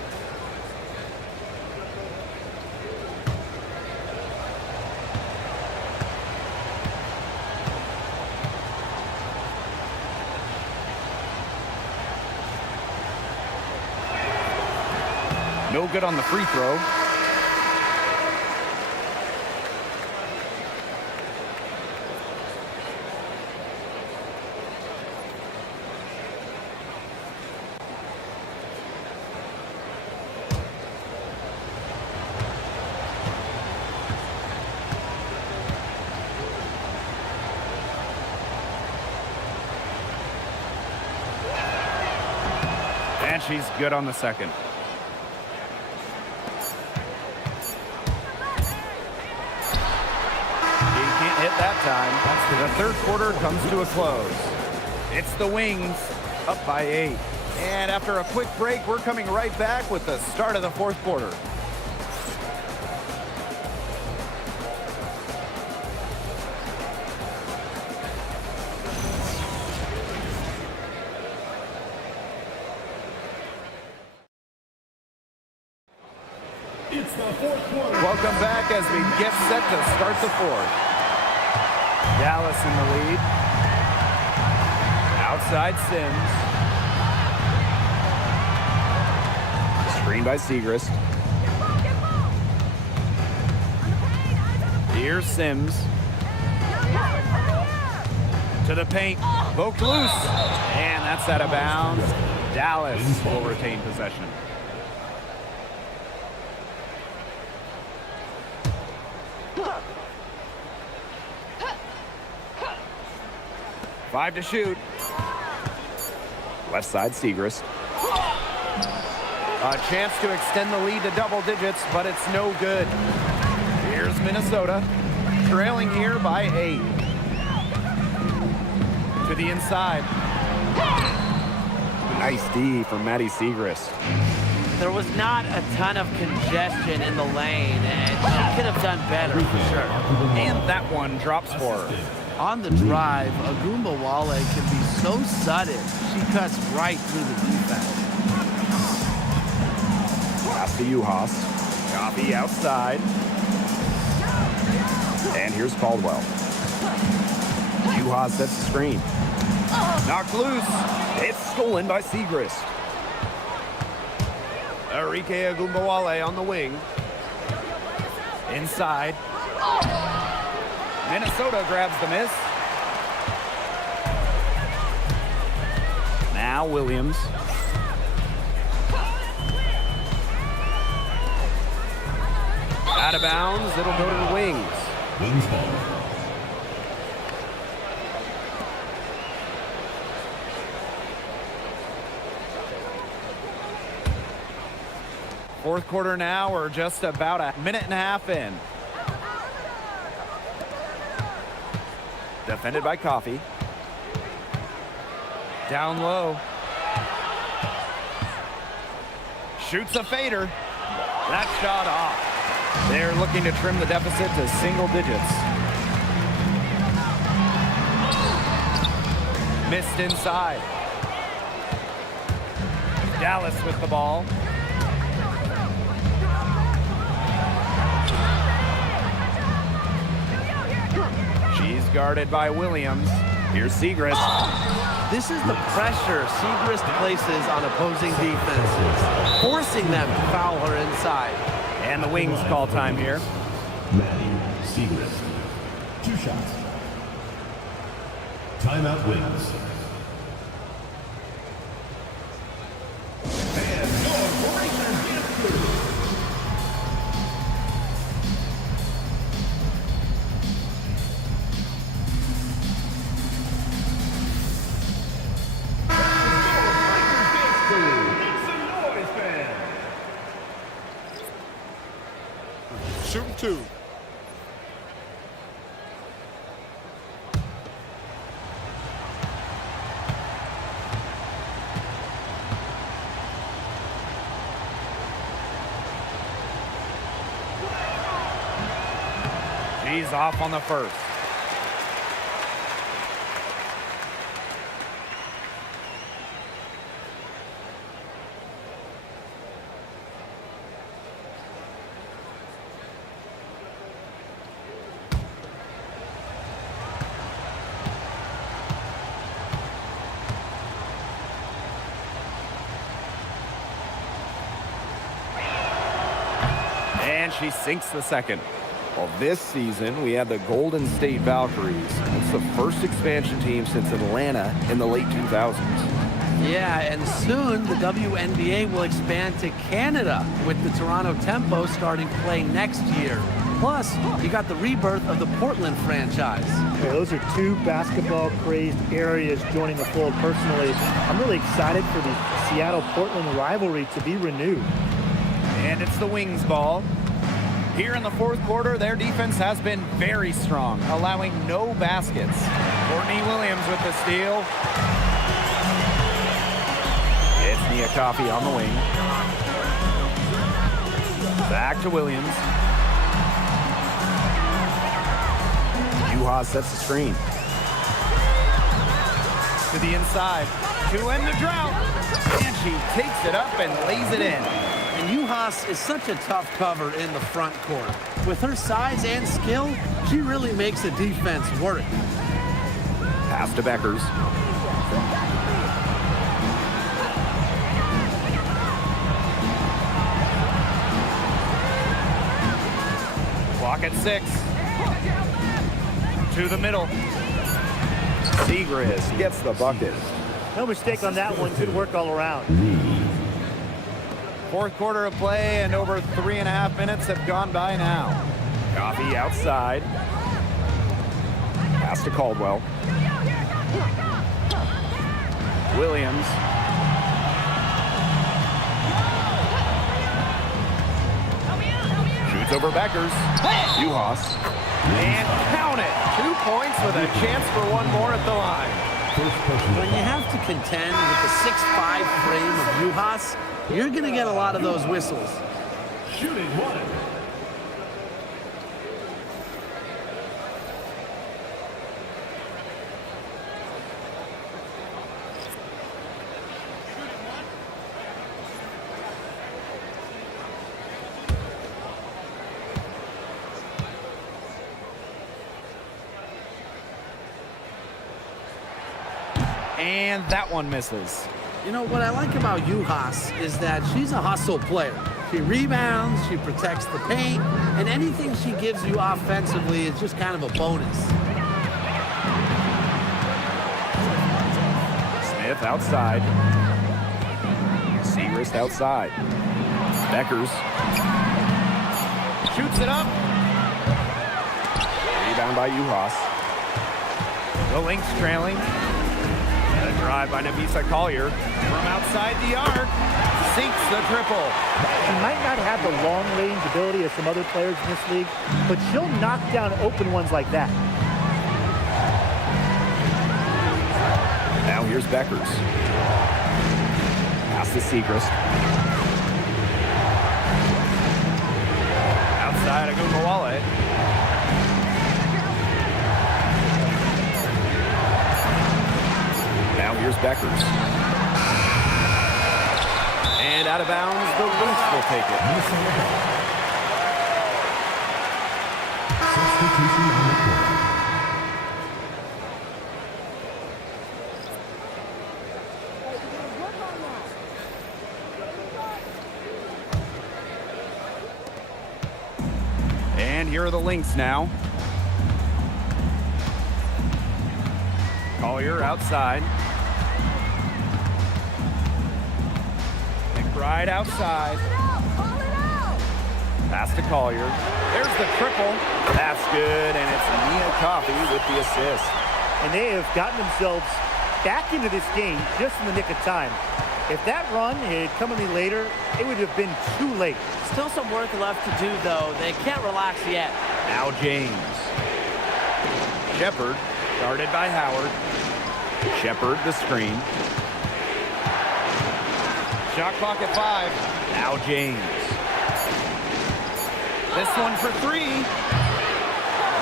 No good on the free throw. And she's good on the second. Hit that time. The third quarter comes to a close. It's the Wings up by 8. And after a quick break, we're coming right back with the start of the fourth quarter. It's the fourth quarter. Welcome back as we get set to start the fourth. Dallas in the lead. Outside Sims. Screen by Segrist. Here's Sims. To the paint. Poked loose. And that's out of bounds. Dallas will retain possession. Five to shoot. Left side, Segrist. A chance to extend the lead to double digits, but it's no good. Here's Minnesota, trailing here by 8. To the inside. Nice D from Maddie Segrist. There was not a ton of congestion in the lane, and she could have done better for sure. And that one drops for her. On the drive, Agumbawale can be so sudden. She cuts right through the defense. Pass to Uhas. Coffee outside. And here's Caldwell. Uhas sets the screen. Knocked loose. It's stolen by Segrist. Enrique Agumbawale on the wing. Inside. Minnesota grabs the miss. Now Williams. Out of bounds. It'll go to the wings. Wings ball. Fourth quarter now. We're just about a minute and a half in. Defended by Coffee. Down low. Shoots a fader. That shot off. They're looking to trim the deficit to single digits. Missed inside. Dallas with the ball. She's guarded by Williams. Here's Segrist. This is the pressure Segrist places on opposing defenses, forcing them to foul her inside. And the Wings call time here. Maddie Segrist. 2 shots. Timeout Wings. And your breaker gets through. Shooting 2. She's off on the first. And she sinks the second. Well, this season, we had the Golden State Valkyries. It's the first expansion team since Atlanta in the late 2000s. Yeah, and soon the WNBA will expand to Canada with the Toronto Tempo starting play next year. Plus, you got the rebirth of the Portland franchise. Okay, those are 2 basketball-crazed areas joining the fold. Personally, I'm really excited for the Seattle-Portland rivalry to be renewed. And it's the Wings ball. Here in the fourth quarter, their defense has been very strong, allowing no baskets. Courtney Williams with the steal. It's Nia Coffee on the wing. Back to Williams. Uhas sets the screen. To the inside. To end the drought. And she takes it up and lays it in. And Uhas is such a tough cover in the front court. With her size and skill, she really makes the defense work. Pass to Beckers. Clock at 6. To the middle. Segrist gets the bucket. No mistake on that one. Good work all around. Fourth quarter of play, and over 3.5 minutes have gone by now. Coffee outside. Pass to Caldwell. Williams. Shoots over Beckers. Uhas. And count it. 2 points with a chance for one more at the line. When you have to contend with the 6'5" frame of Uhas, you're going to get a lot of those whistles. Shooting 1. And that one misses. You know, what I like about Juhas is that she's a hustle player. She rebounds, she protects the paint, and anything she gives you offensively is just kind of a bonus. Smith outside. Segrist outside. Beckers Shoots it up. rebound by Juhas. The Lynx trailing. And a drive by Nafisa Collier. From outside the arc. Sinks the triple. She might not have the long range ability of some other players in this league, but she'll knock down open ones like that. Now here's Beckers. Pass to Segrist. Outside Agumbawale. Now here's Beckers. And out of bounds, the Lynx will take it. Minnesota ball. Substitution on the court. And here are the Lynx now. Collier outside. McBride outside. Pass to Collier. There's the triple. That's good, and it's Nia Coffey with the assist. And they have gotten themselves back into this game just in the nick of time. If that run had come any later, it would have been too late. Still some work left to do, though. They can't relax yet. Now James. Shepard, guarded by Howard. Shepard the screen. Shot clock at 5. Now James. This one for 3.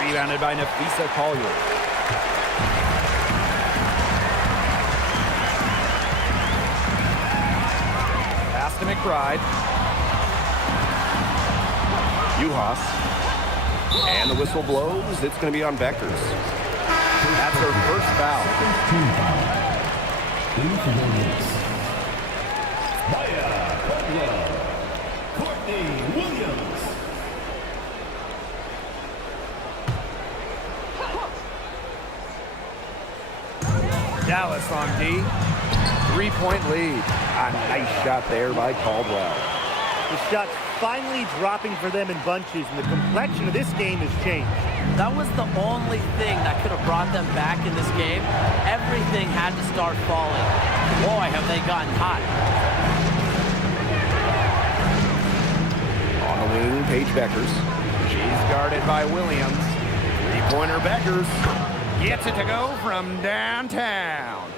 Rebounded by Nafisa Collier. Pass to McBride. Juhas. And the whistle blows. It's going to be on Beckers. That's her first foul. Team foul. In for the Lynx. Maya Caldwell. Courtney Williams. Dallas on D. 3-point lead. A nice shot there by Caldwell. The shot's finally dropping for them in bunches, and the complexion of this game has changed. That was the only thing that could have brought them back in this game. Everything had to start falling. Boy, have they gotten hot. On the wing, Paige Beckers. She's guarded by Williams. Three-pointer Beckers. Gets it to go from downtown.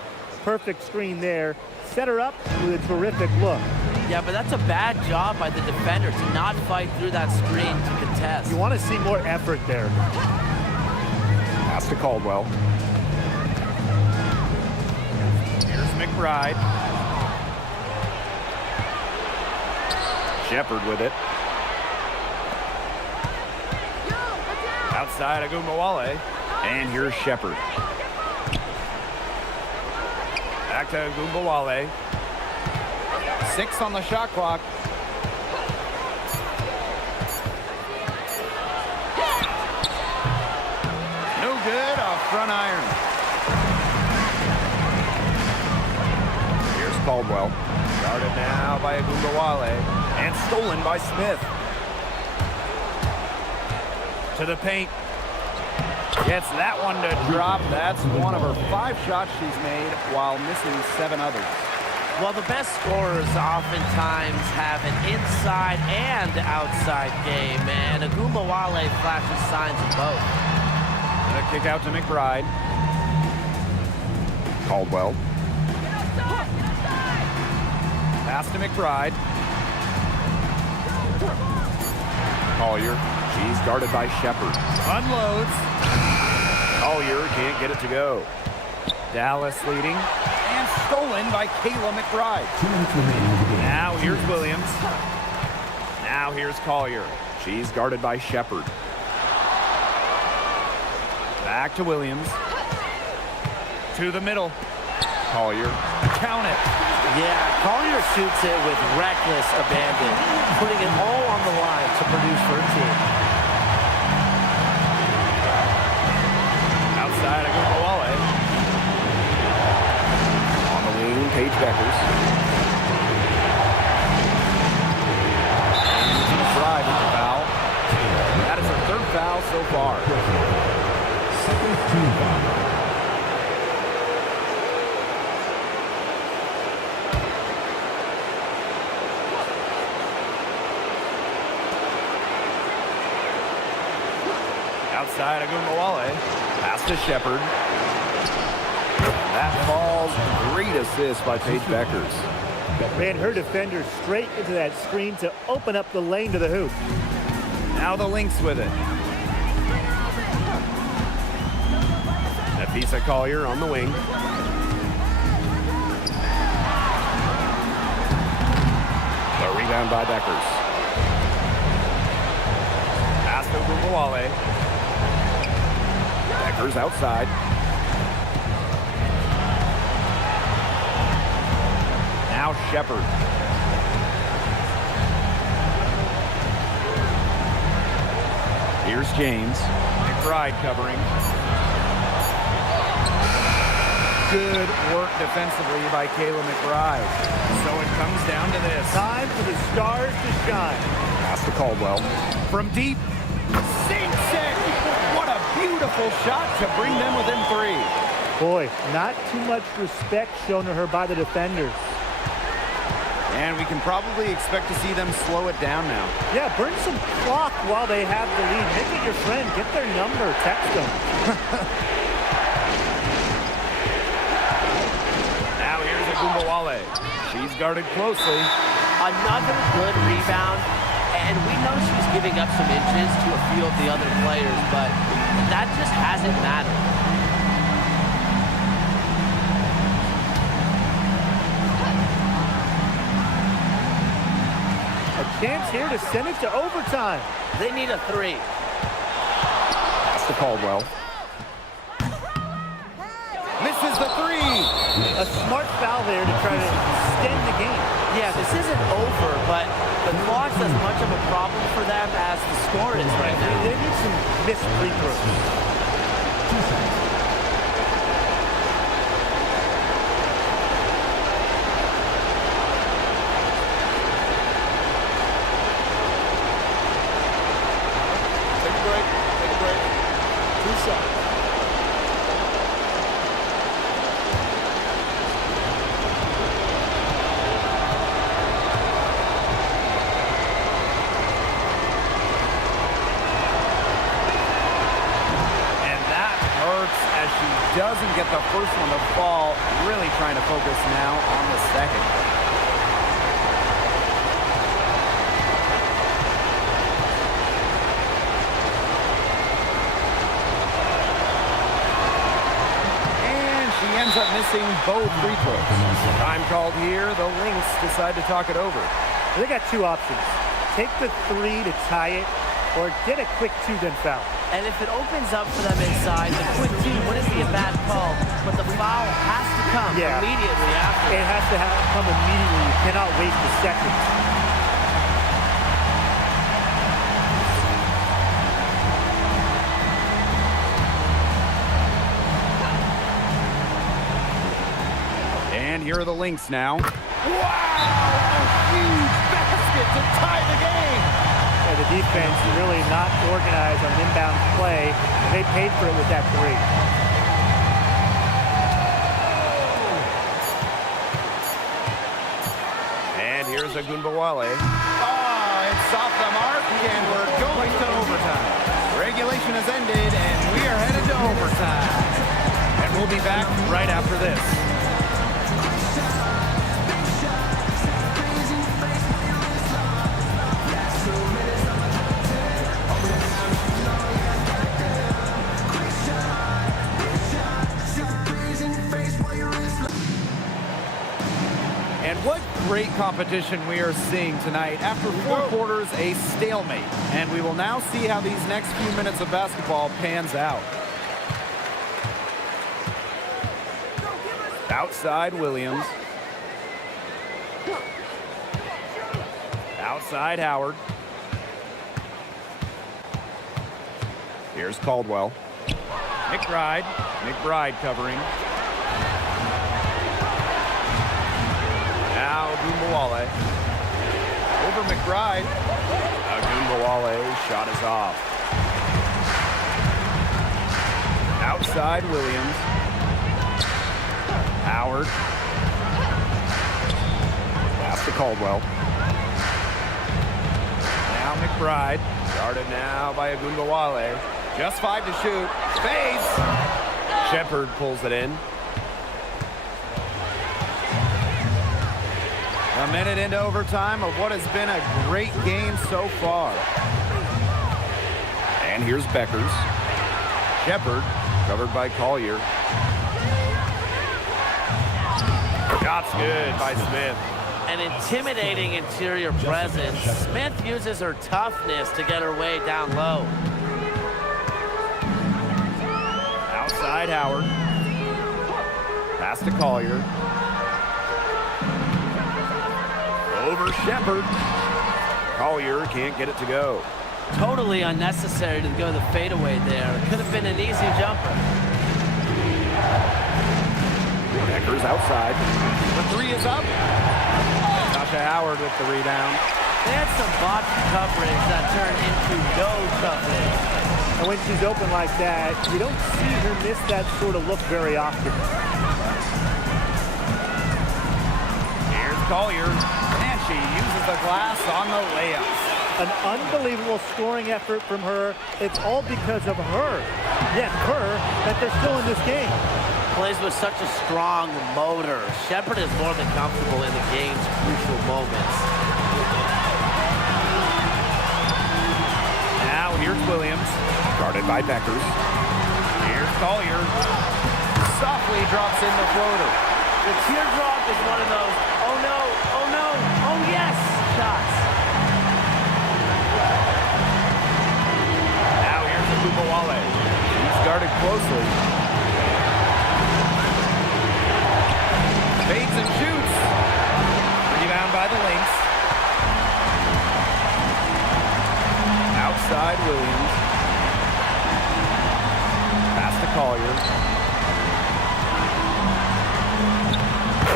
Perfect screen there. Set her up with a terrific look. Yeah, but that's a bad job by the defender to not fight through that screen to contest. You want to see more effort there. Pass to Caldwell. Here's McBride. Shepard with it. Outside Agumbawale. And here's Shepard. Back to Agumbawale. 6 on the shot clock. No good off front iron. Here's Caldwell. Guarded now by Agumbawale. And stolen by Smith. To the paint. Gets that one to drop. That's one of her 5 shots she's made while missing 7 others. Well, the best scorers oftentimes have an inside and outside game, and Agumbawale flashes signs of both. And a kick out to McBride. Caldwell. Pass to McBride. Collier. She's guarded by Shepard. Unloads. Collier can't get it to go. Dallas leading. And stolen by Kayla McBride. 2 minutes remaining in the game. Now here's Williams. Now here's Collier. She's guarded by Shepard. Back to Williams. To the middle. Collier. Count it. Yeah, Collier shoots it with reckless abandon, putting it all on the line to produce for her team. Outside Agumbawale. On the wing, Paige Beckers. Drive with the foul. That is her third foul so far. Second team foul. Outside Agumbawale. Pass to Shepard. That falls. Great assist by Paige Beckers. Ran her defender straight into that screen to open up the lane to the hoop. Now the Lynx with it. Nafisa Collier on the wing. The rebound by Beckers. Pass to Agumbawale. Beckers outside. Now Shepard. Here's James. McBride covering. Good work defensively by Kayla McBride. So it comes down to this. Time for the stars to shine. Pass to Caldwell. From deep, sinks it. What a beautiful shot to bring them within 3. Boy, not too much respect shown to her by the defenders. And we can probably expect to see them slow it down now. Yeah, burn some clock while they have the lead. Make it your friend. Get their number. Text them. Now here's Agumbawale. She's guarded closely. Another good rebound, and we know she's giving up some inches to a few of the other players, but that just hasn't mattered. Chance here to send it to overtime. They need a 3. Pass to Caldwell. Misses the 3. A smart foul there to try to extend the game. Yeah, this isn't over, but the clock's as much of a problem for them as the score is right now. They need some missed free throws. Doesn't get the first one to fall. Really trying to focus now on the second. And she ends up missing both free throws. Time called here. The Lynx decide to talk it over. They got two options. Take the 3 to tie it, or get a quick 2 then foul. And if it opens up for them inside, the quick 2 wouldn't be a bad call, but the foul has to come immediately after. It has to come immediately. You cannot waste a second. And here are the Lynx now. Wow! A huge basket to tie the game! The defense really not organized on inbound play. They paid for it with that 3. And here's Agumbawale. Oh, it's off the mark, and we're going to overtime. Regulation has ended, and we are headed to overtime. And we'll be back right after this. And what great competition we are seeing tonight. After 4 quarters, a stalemate. And we will now see how these next few minutes of basketball pans out. Outside Williams. Outside Howard. Here's Caldwell. McBride. McBride covering. Now Agumbawale. Over McBride. Agumbawale shot is off. Outside Williams. Howard. Pass to Caldwell. Now McBride. Guarded now by Agumbawale. Just 5 to shoot. Fades. Shepard pulls it in. A minute into overtime of what has been a great game so far. And here's Beckers. Shepard covered by Collier. Shot's good by Smith. An intimidating interior presence. Smith uses her toughness to get her way down low. Outside Howard. Pass to Collier. Over Shepard. Collier can't get it to go. Totally unnecessary to go the fadeaway there. Could have been an easy jumper. Beckers outside. The three is up. Tasha Howard with the rebound. They had some botched coverage that turned into no coverage. And when she's open like that, you don't see her miss that sort of look very often. Here's Collier. And she uses the glass on the layups. An unbelievable scoring effort from her. It's all because of her. Yes, her, that they're still in this game. Plays with such a strong motor. Shepard is more than comfortable in the game's crucial moments. Now here's Williams. Guarded by Beckers. Here's Collier. Softly drops in the floater. The teardrop is one of those, oh no, oh no, oh yes shots. Now here's Agumbawale. He's guarded closely. Fades and shoots. Rebound by the Lynx. Outside Williams. Pass to Collier.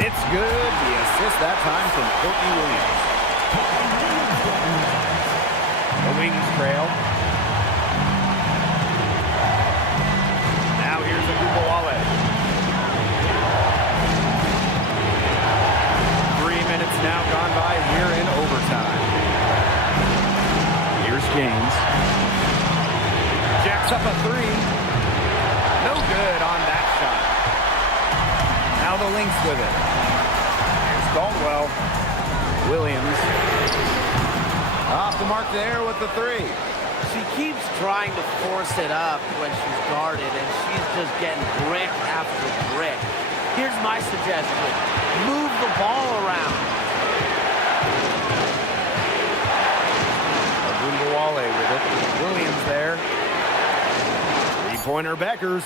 It's good. The assist that time from Courtney Williams. The Wings trail. Now here's Agumbawale. 3 minutes now gone by here in overtime. Here's James. Jacks up a three. No good on that shot. Now the Lynx with it. Here's Caldwell. Williams. Off the mark there with the three. She keeps trying to force it up when she's guarded, and she's just getting brick after brick. Here's my suggestion. Move the ball around. Agumbawale with it. Williams there. Three-pointer Beckers.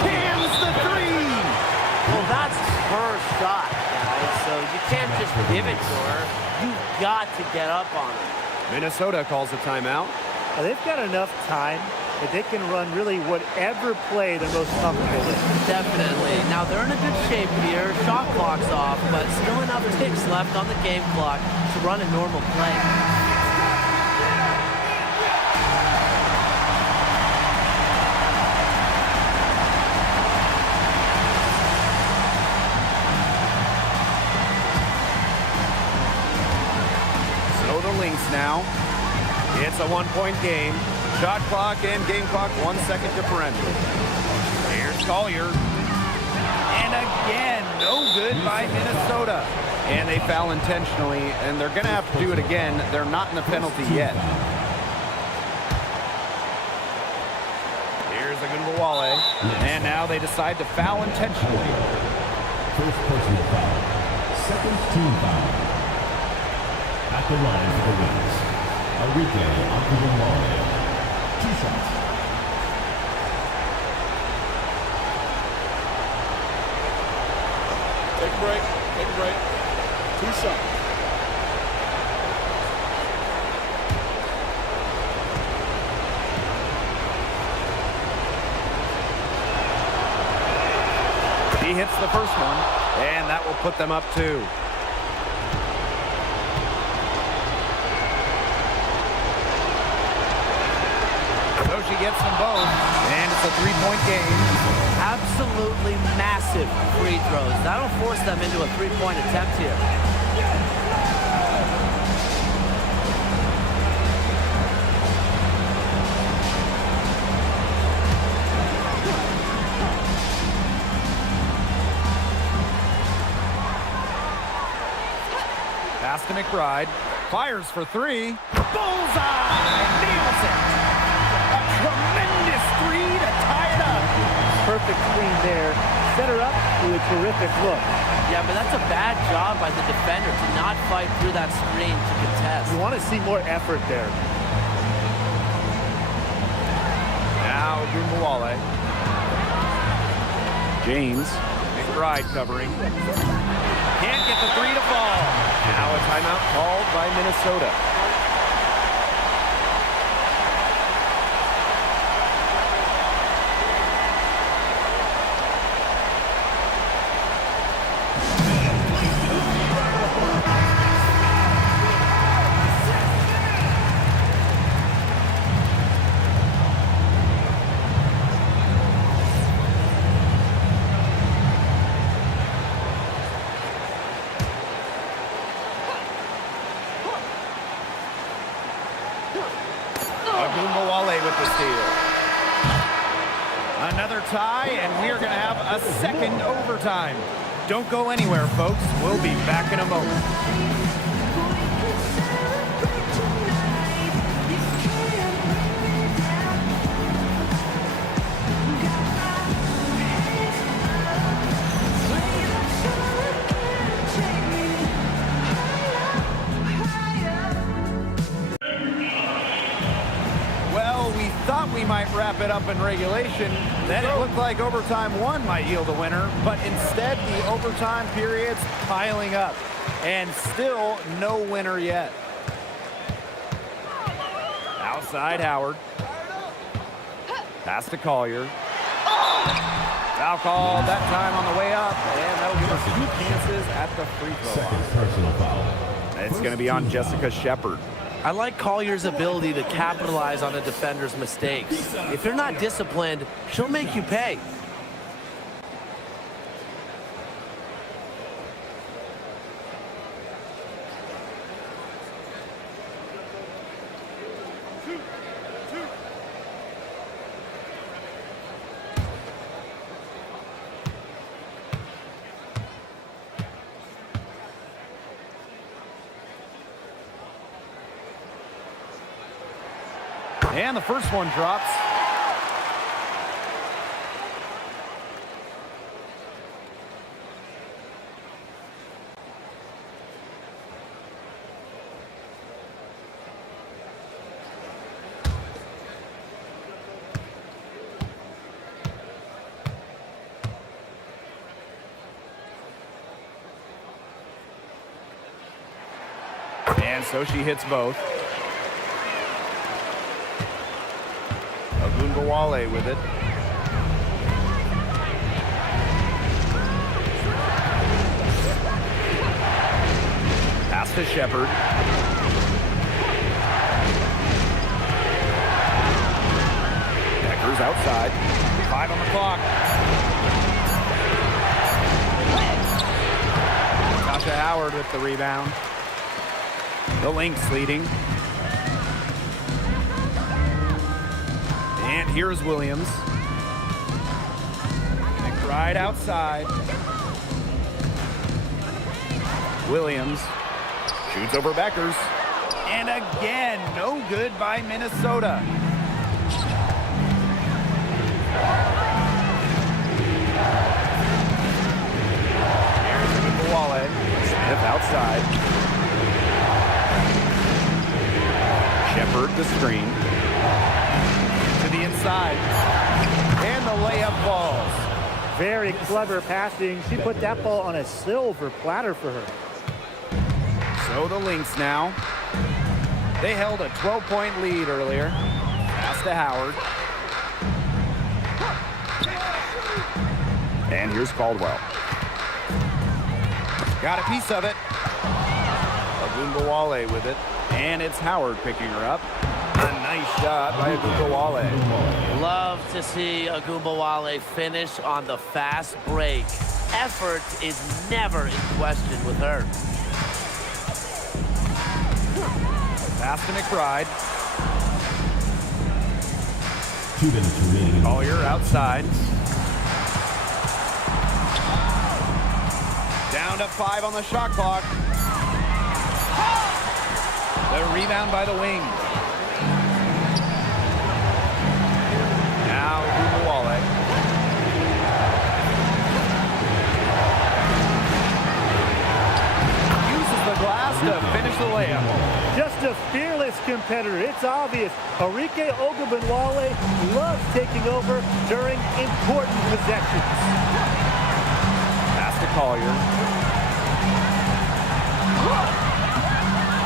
Cams the three. Well, that's her shot, guys, so you can't just give it to her. You've got to get up on her. Minnesota calls a timeout. Now, they've got enough time that they can run really whatever play they're most comfortable with. Definitely. Now, they're in a good shape here. Shot clock's off, but still enough ticks left on the game clock to run a normal play. So the Lynx now. It's a one-point game. Shot clock and game clock 1 second differential. Here's Collier. And again, no good by Minnesota. And they foul intentionally, and they're going to have to do it again. They're not in the penalty yet. Here's Agumbawale. And now they decide to foul intentionally. First personal foul. Second team foul. At the line for the Lynx. Enrique Agumbawale. 2 shots. She hits the first one, and that will put them up 2. So she gets them both, and it's a 3-point game. Absolutely massive free throws. That'll force them into a 3-point attempt here. Pass to McBride. Fires for 3. Bullseye! Nails it! A tremendous 3 to tie it up. Perfect screen there. Set her up with a terrific look. Yeah, but that's a bad job by the defender to not fight through that screen to contest. You want to see more effort there. Now Gumbawale. James. McBride covering. Can't get the 3 to fall. Now a timeout called by Minnesota. Gumbawale with the steal. Another tie, and we are going to have a second overtime. Don't go anywhere, folks. We'll be back in a moment. We might wrap it up in regulation. Then it looked like overtime 1 might yield a winner, but instead the overtime period's piling up, and still no winner yet. Outside Howard. Pass to Collier. Foul called that time on the way up, and that'll give us 2 chances at the free throw line. Personal foul. It's going to be on Jessica Shepard. I like Collier's ability to capitalize on a defender's mistakes. If you're not disciplined, she'll make you pay. And the first one drops. And so she hits both. Gumbawale with it. Pass to Shepard. Decker's outside. 5 on the clock. Tasha Howard with the rebound. The Lynx leading. And here's Williams. McBride outside. Williams shoots over Beckers. And again, no good by Minnesota. Here's Gumbawale. Smith outside. Shepard the screen. The inside, and the layup falls. Very clever passing. She put that ball on a silver platter for her. So the Lynx now. They held a 12-point lead earlier. Pass to Howard. And here's Caldwell. Got a piece of it. Agumbawale with it. And it's Howard picking her up. A nice shot by Agumbawale. Love to see Agumbawale finish on the fast break. Effort is never in question with her. Pass to McBride. 2 minutes remaining. Collier outside. Down to 5 on the shot clock. The rebound by the wing. Now Agumbawale. Uses the glass to finish the layup. Just a fearless competitor. It's obvious. Arike Ogunbowale loves taking over during important possessions. Pass to Collier.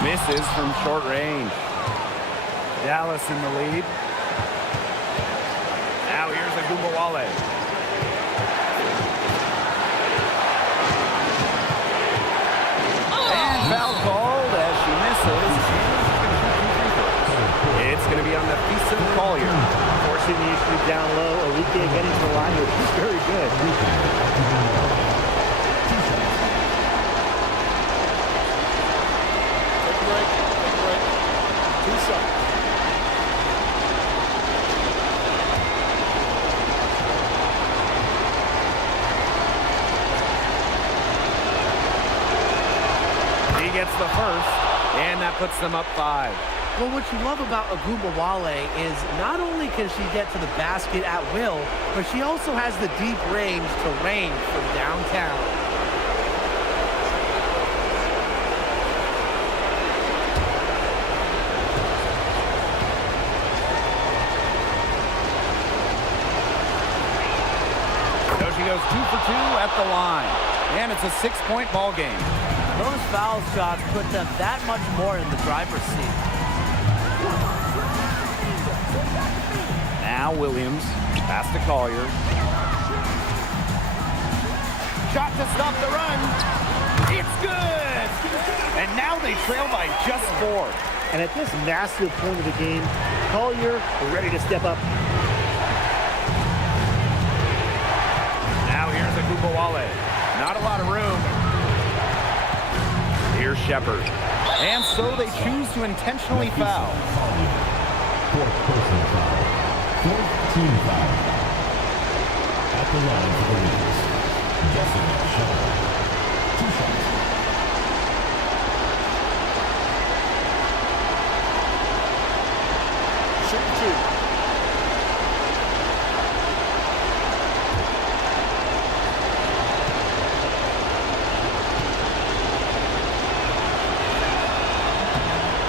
Misses from short range. Dallas in the lead. Now here's Agumbawale. And foul called as she misses. It's going to be on the fictional Collier. Forcing the issue down low. Arike getting to the line, which is very good. Take a break. Take a break. 2 shots. He gets the first, and that puts them up 5. Well, what you love about Agumbawale is not only can she get to the basket at will, but she also has the deep range to range from downtown. So she goes 2 for 2 at the line. And it's a 6-point ball game. Those foul shots put them that much more in the driver's seat. Now Williams. Pass to Collier. Shot to stop the run. It's good. And now they trail by just 4. And at this massive point of the game, Collier ready to step up. Now here's Agumbawale. Not a lot of room. Here's Shepard. And so they choose to intentionally foul. 4th personal foul. 4th team foul. At the line for the Lynx, Jessica Shepard. 2 shots. Shoot 2.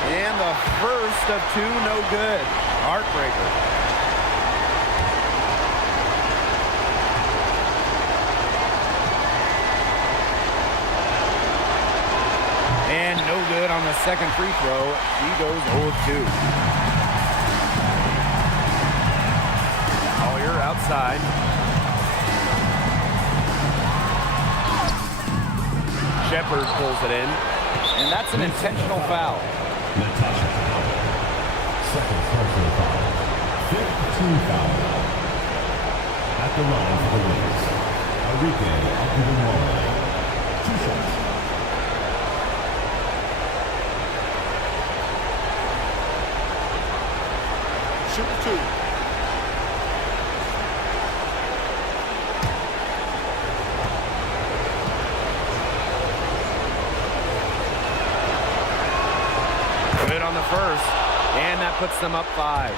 And the first of 2, no good. Heartbreaker. And no good on the second free throw. She goes 0 of 2. Collier outside. Shepard pulls it in. And that's an intentional foul. Natasha Howard. 2nd personal foul. 5th team foul. At the line for the Lynx, Arike Ogunbowale. 2 shots. Shoot 2. Good on the first, and that puts them up 5.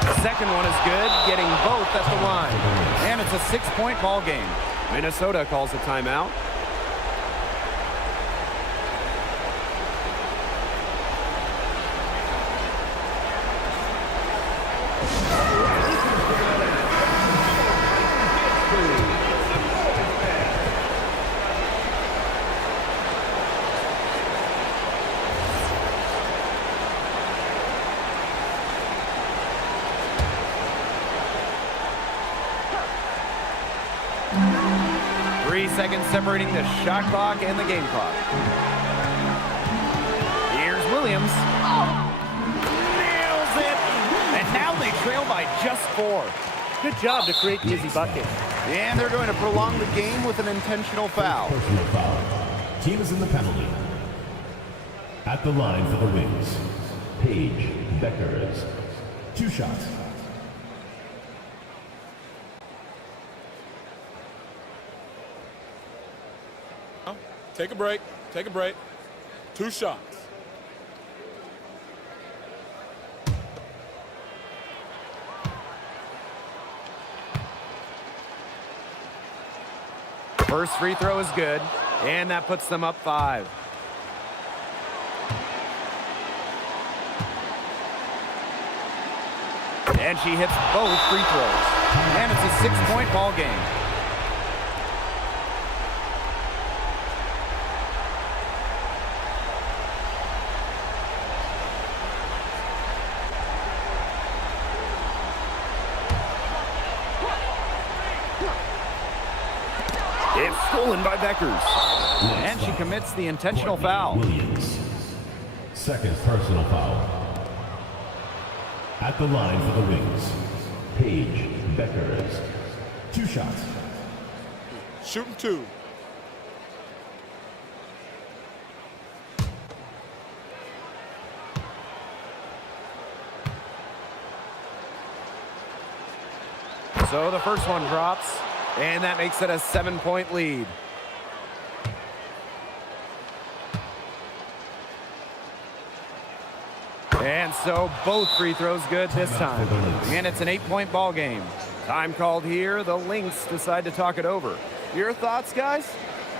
The second one is good, getting both at the line. And it's a 6-point ball game. Minnesota calls a timeout. seconds separating the shot clock and the game clock. Here's Williams. Nails it! And now they trail by just 4. Good job to create the easy bucket. And they're going to prolong the game with an intentional foul. Personal foul. Team is in the penalty. At the line for the Wings, Paige Beckers. 2 shots. Take a break. Take a break. 2 shots. First free throw is good, and that puts them up 5. And she hits both free throws. And it's a 6-point ball game. It's stolen by Beckers. And she commits the intentional foul. Williams. Second personal foul. At the line for the Wings, Paige Beckers. 2 shots. Shooting 2. So the first one drops, and that makes it a 7-point lead. And so both free throws good this time. And it's an 8-point ball game. Time called here. The Lynx decide to talk it over. Your thoughts, guys?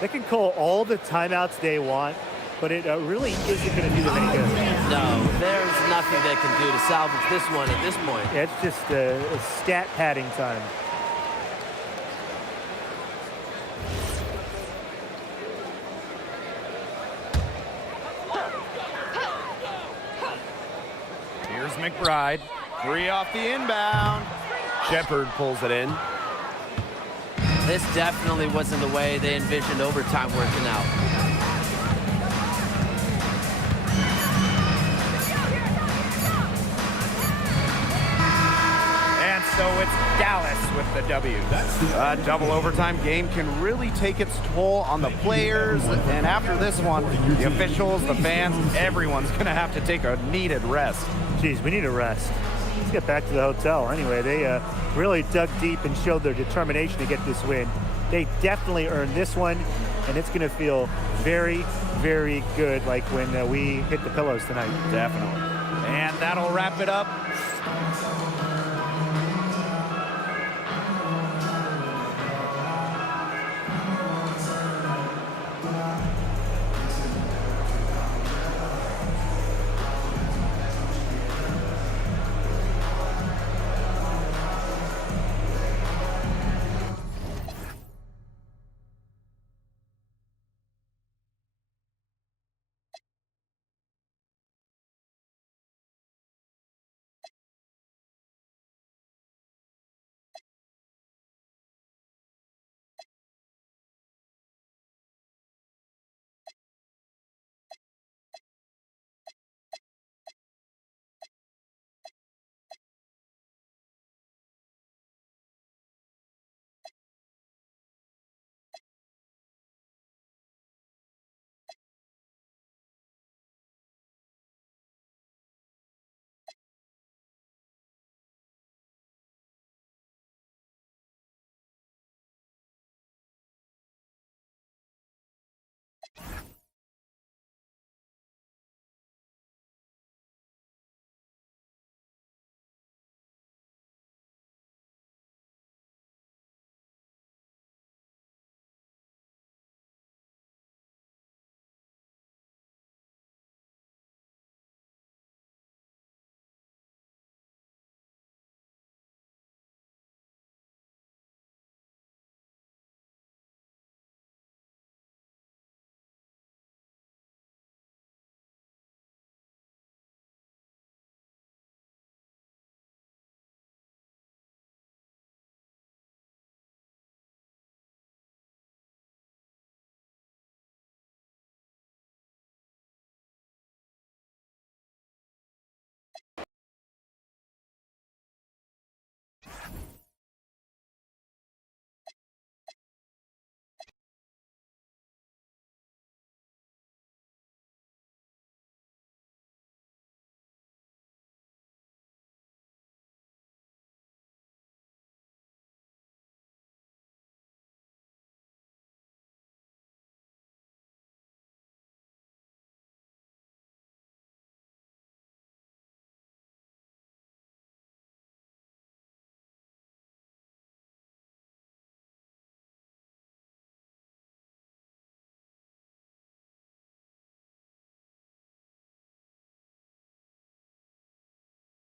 They can call all the timeouts they want, but it really isn't going to do them any good. No, there's nothing they can do to salvage this one at this point. Yeah, it's just a stat padding time. Here's McBride. 3 off the inbound. Shepard pulls it in. This definitely wasn't the way they envisioned overtime working out. And so it's Dallas with the W. A double overtime game can really take its toll on the players. And after this one, the officials, the fans, everyone's going to have to take a needed rest. Geez, we need a rest. Let's get back to the hotel. Anyway, they really dug deep and showed their determination to get this win. They definitely earned this one, and it's going to feel very, very good like when we hit the pillows tonight. Definitely. And that'll wrap it up.